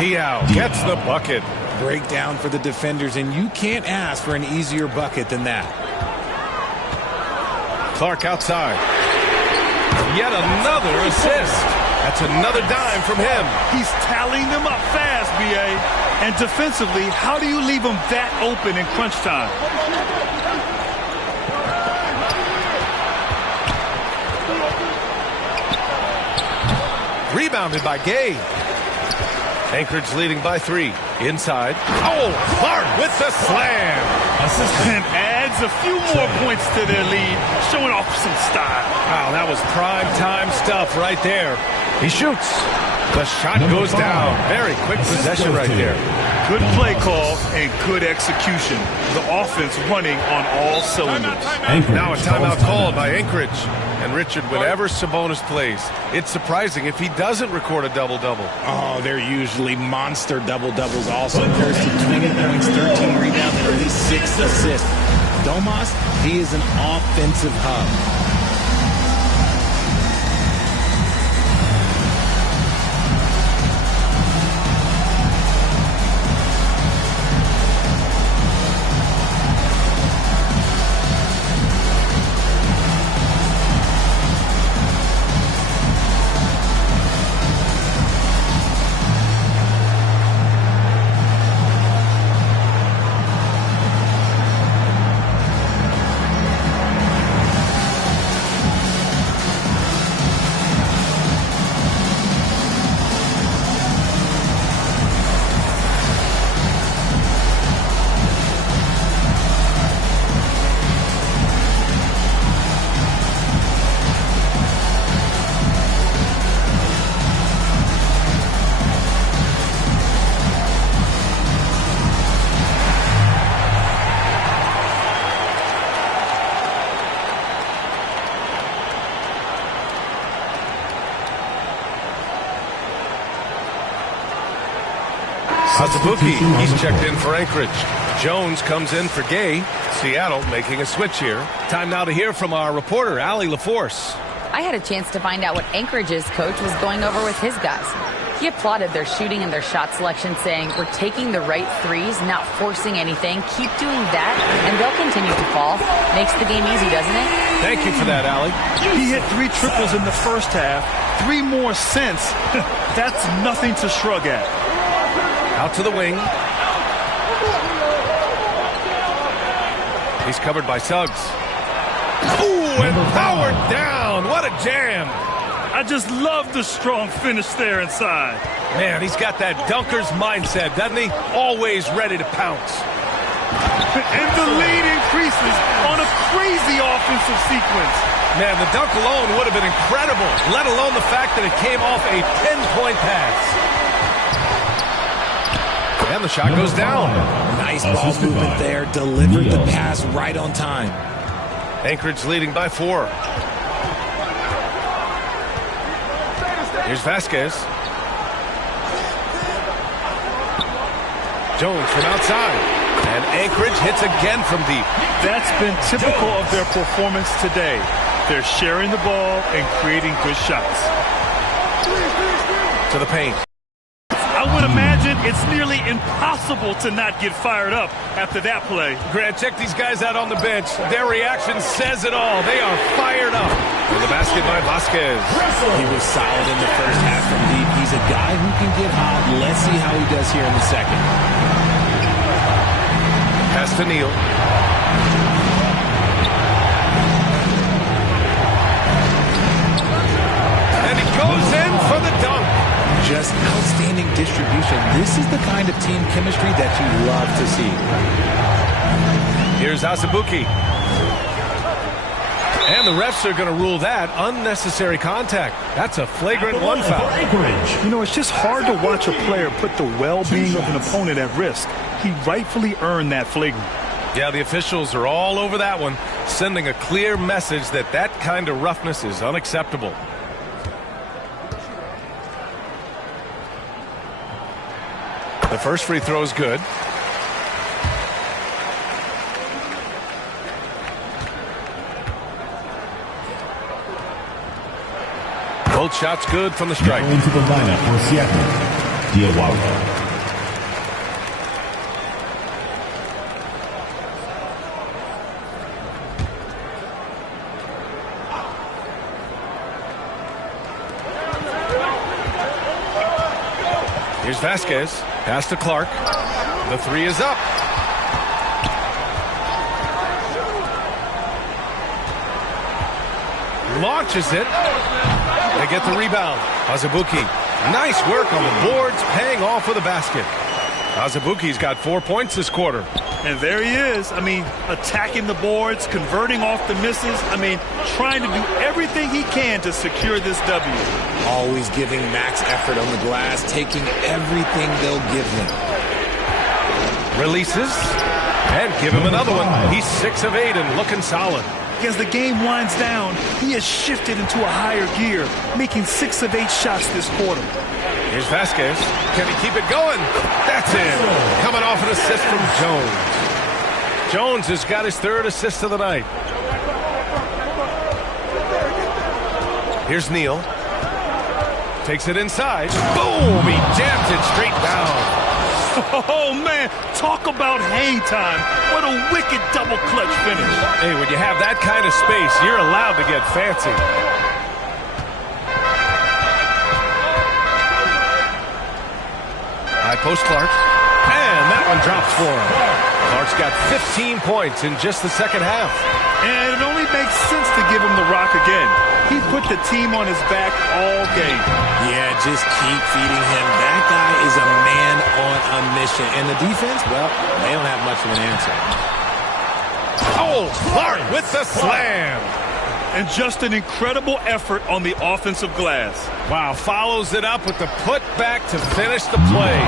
Diaw gets the bucket. Breakdown for the defenders, and you can't ask for an easier bucket than that. Clark outside. Yet another assist. That's another dime from him. He's tallying them up fast, B.A. And defensively, how do you leave them that open in crunch time? Rebounded by Gay. Anchorage leading by 3. Inside. Oh, Clark with the slam. And adds a few more points to their lead, showing off some style. Wow, that was prime time stuff right there. He shoots. The shot goes down. Very quick possession right there. Good play call and good execution. The offense running on all cylinders. Now a timeout called by Anchorage. And Richard, whenever Sabonis plays, it's surprising if he doesn't record a double-double. Oh, they're usually monster double-doubles also. There's 20 points, 13 rebounds, and at least 6 assists. Domas, he is an offensive hub. Azubuike, he's checked in for Anchorage. Jones comes in for Gay. Seattle making a switch here. Time now to hear from our reporter, Allie LaForce. I had a chance to find out what Anchorage's coach was going over with his guys. He applauded their shooting and their shot selection, saying, "We're taking the right threes, not forcing anything. Keep doing that, and they'll continue to fall." Makes the game easy, doesn't it? Thank you for that, Allie. He hit 3 triples in the first half, 3 more since. That's nothing to shrug at. Out to the wing. He's covered by Suggs. Ooh, and powered down. What a jam. I just love the strong finish there inside. Man, he's got that dunker's mindset, doesn't he? Always ready to pounce. And the lead increases on a crazy offensive sequence. Man, the dunk alone would have been incredible, let alone the fact that it came off a pinpoint pass. And the shot goes down. Nice ball movement there. Delivered the pass right on time. Anchorage leading by 4. Here's Vasquez. Jones from outside. And Anchorage hits again from deep. That's been typical of their performance today. They're sharing the ball and creating good shots. To the paint. I would imagine it's nearly impossible to not get fired up after that play. Grant, check these guys out on the bench. Their reaction says it all. They are fired up. And the basket by Vasquez. He was solid in the first half from deep. He's a guy who can get hot. Let's see how he does here in the second. Pass to Neal. And he goes in for the dunk. Just outstanding distribution. This is the kind of team chemistry that you love to see. Here's Azubuike. And the refs are going to rule that unnecessary contact. That's a flagrant 1 foul. You know, it's just hard to watch a player put the well-being of an opponent at risk. He rightfully earned that flagrant. Yeah, the officials are all over that one, sending a clear message that that kind of roughness is unacceptable. The first free throw is good. Both shots good from the stripe. Into the lineup for Seattle, Diawara. Here's Vasquez. Pass to Clark. The 3 is up. Launches it. They get the rebound. Azubuike. Nice work on the boards, paying off with a basket. Azubuike's got 4 points this quarter. And there he is. I mean, attacking the boards, converting off the misses. I mean, trying to do everything he can to secure this W. Always giving max effort on the glass, taking everything they'll give him. Releases. And give him another one. He's 6 of 8 and looking solid. As the game winds down, he has shifted into a higher gear, making 6 of 8 shots this quarter. Here's Vasquez. Can he keep it going? That's in. Coming off an assist from Jones. Jones has got his 3rd assist of the night. Here's Neal. Takes it inside. Boom! He jams it straight down. Oh, man. Talk about hang time. What a wicked double clutch finish. Hey, when you have that kind of space, you're allowed to get fancy. High post Clark. And that one drops for him. Clark's got 15 points in just the second half. And it only makes sense to give him the rock again. He put the team on his back all game. Yeah, just keep feeding him. That guy is a man on a mission. And the defense, well, they don't have much of an answer. Oh, Clark with the slam. And just an incredible effort on the offensive glass. Wow, follows it up with the putback to finish the play.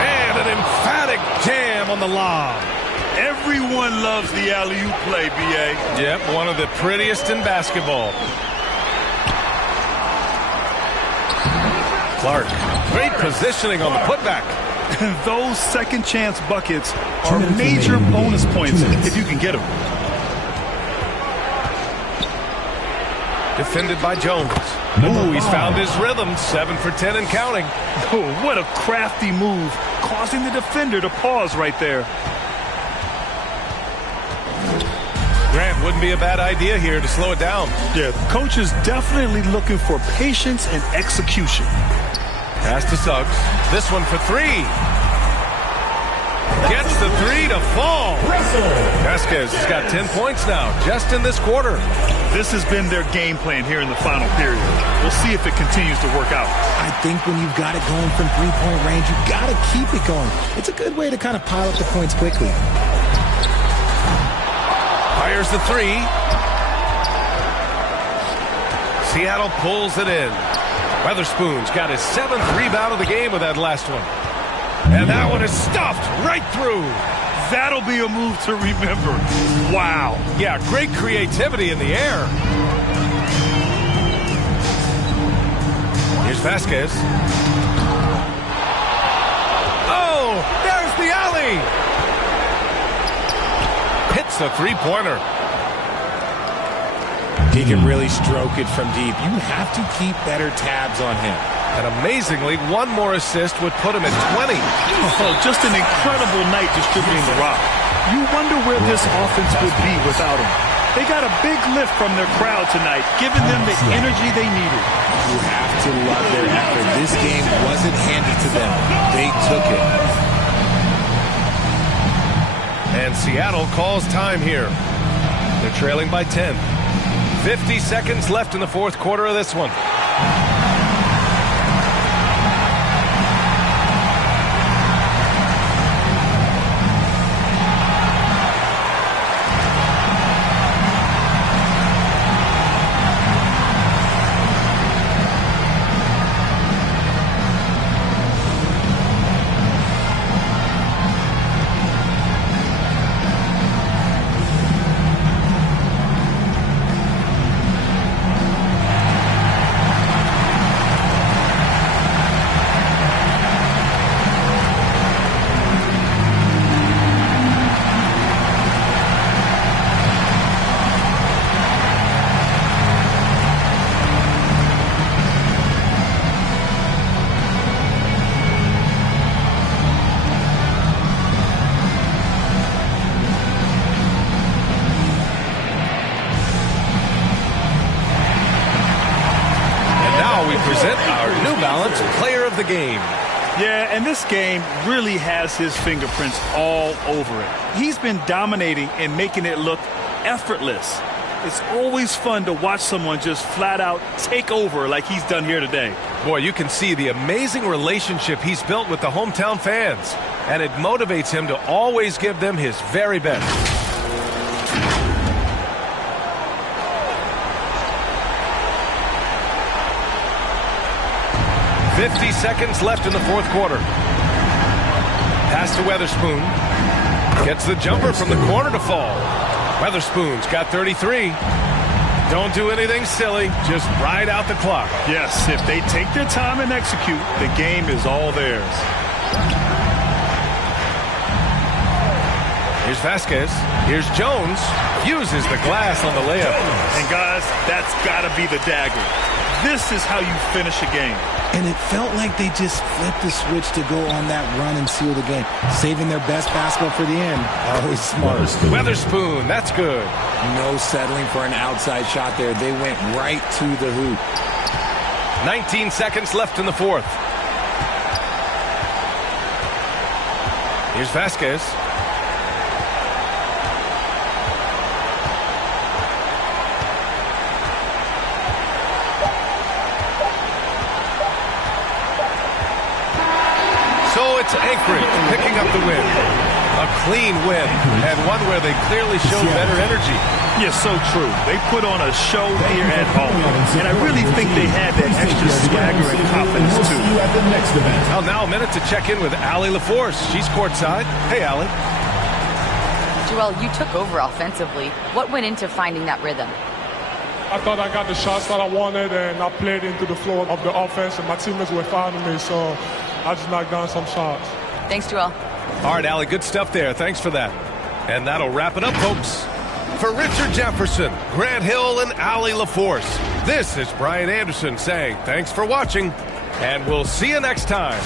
And an emphatic jam on the lob. Everyone loves the alley-oop play, B.A. Yep, one of the prettiest in basketball. Clark, great positioning on the putback. Those second chance buckets are major bonus points if you can get them. Defended by Jones. Ooh, he's found his rhythm. 7 for 10 and counting. Oh, what a crafty move, causing the defender to pause right there. Grant, wouldn't be a bad idea here to slow it down. Yeah, the coach is definitely looking for patience and execution. Pass to Suggs. This one for 3. Gets the 3 to fall. Vasquez has got 10 points now, just in this quarter. This has been their game plan here in the final period. We'll see if it continues to work out. I think when you've got it going from three-point range, you've got to keep it going. It's a good way to kind of pile up the points quickly. Fires the 3. Seattle pulls it in. Weatherspoon's got his 7th rebound of the game with that last one. And that one is stuffed right through. That'll be a move to remember. Wow. Yeah, great creativity in the air. Here's Vasquez. Oh, there's the alley. Hits a three-pointer. He can really stroke it from deep. You have to keep better tabs on him. And amazingly, one more assist would put him at 20. Oh, just an incredible night distributing the rock. You wonder where this offense would be without him. They got a big lift from their crowd tonight, giving them the energy they needed. You have to love their effort. This game wasn't handed to them. They took it. And Seattle calls time here. They're trailing by 10. 50 seconds left in the fourth quarter of this one. The game. Yeah, and this game really has his fingerprints all over it. He's been dominating and making it look effortless. It's always fun to watch someone just flat out take over like he's done here today. Boy, you can see the amazing relationship he's built with the hometown fans, and it motivates him to always give them his very best. .50 seconds left in the fourth quarter. Pass to Weatherspoon. Gets the jumper from the corner to fall. Weatherspoon's got 33. Don't do anything silly. Just ride out the clock. Yes, if they take their time and execute, the game is all theirs. Here's Vasquez. Here's Jones. Uses the glass on the layup. And guys, that's got to be the dagger. This is how you finish a game. And it felt like they just flipped the switch to go on that run and seal the game, saving their best basketball for the end. Always smart. Weatherspoon, that's good. No settling for an outside shot there. They went right to the hoop. 19 seconds left in the fourth. Here's Vasquez. It's Anchorage picking up the win. A clean win, and one where they clearly showed better energy. Yeah, so true. They put on a show here at home, and I really think they had that extra swagger and confidence, too. Well, now a minute to check in with Allie LaForce. She's courtside. Hey, Allie. Joel, you took over offensively. What went into finding that rhythm? I thought I got the shots that I wanted, and I played into the flow of the offense, and my teammates were fouling me, so I just knocked down some shots. Thanks, Joel. All right, Allie, good stuff there. Thanks for that. And that'll wrap it up, folks. For Richard Jefferson, Grant Hill, and Allie LaForce, This is Brian Anderson saying thanks for watching, and we'll see you next time.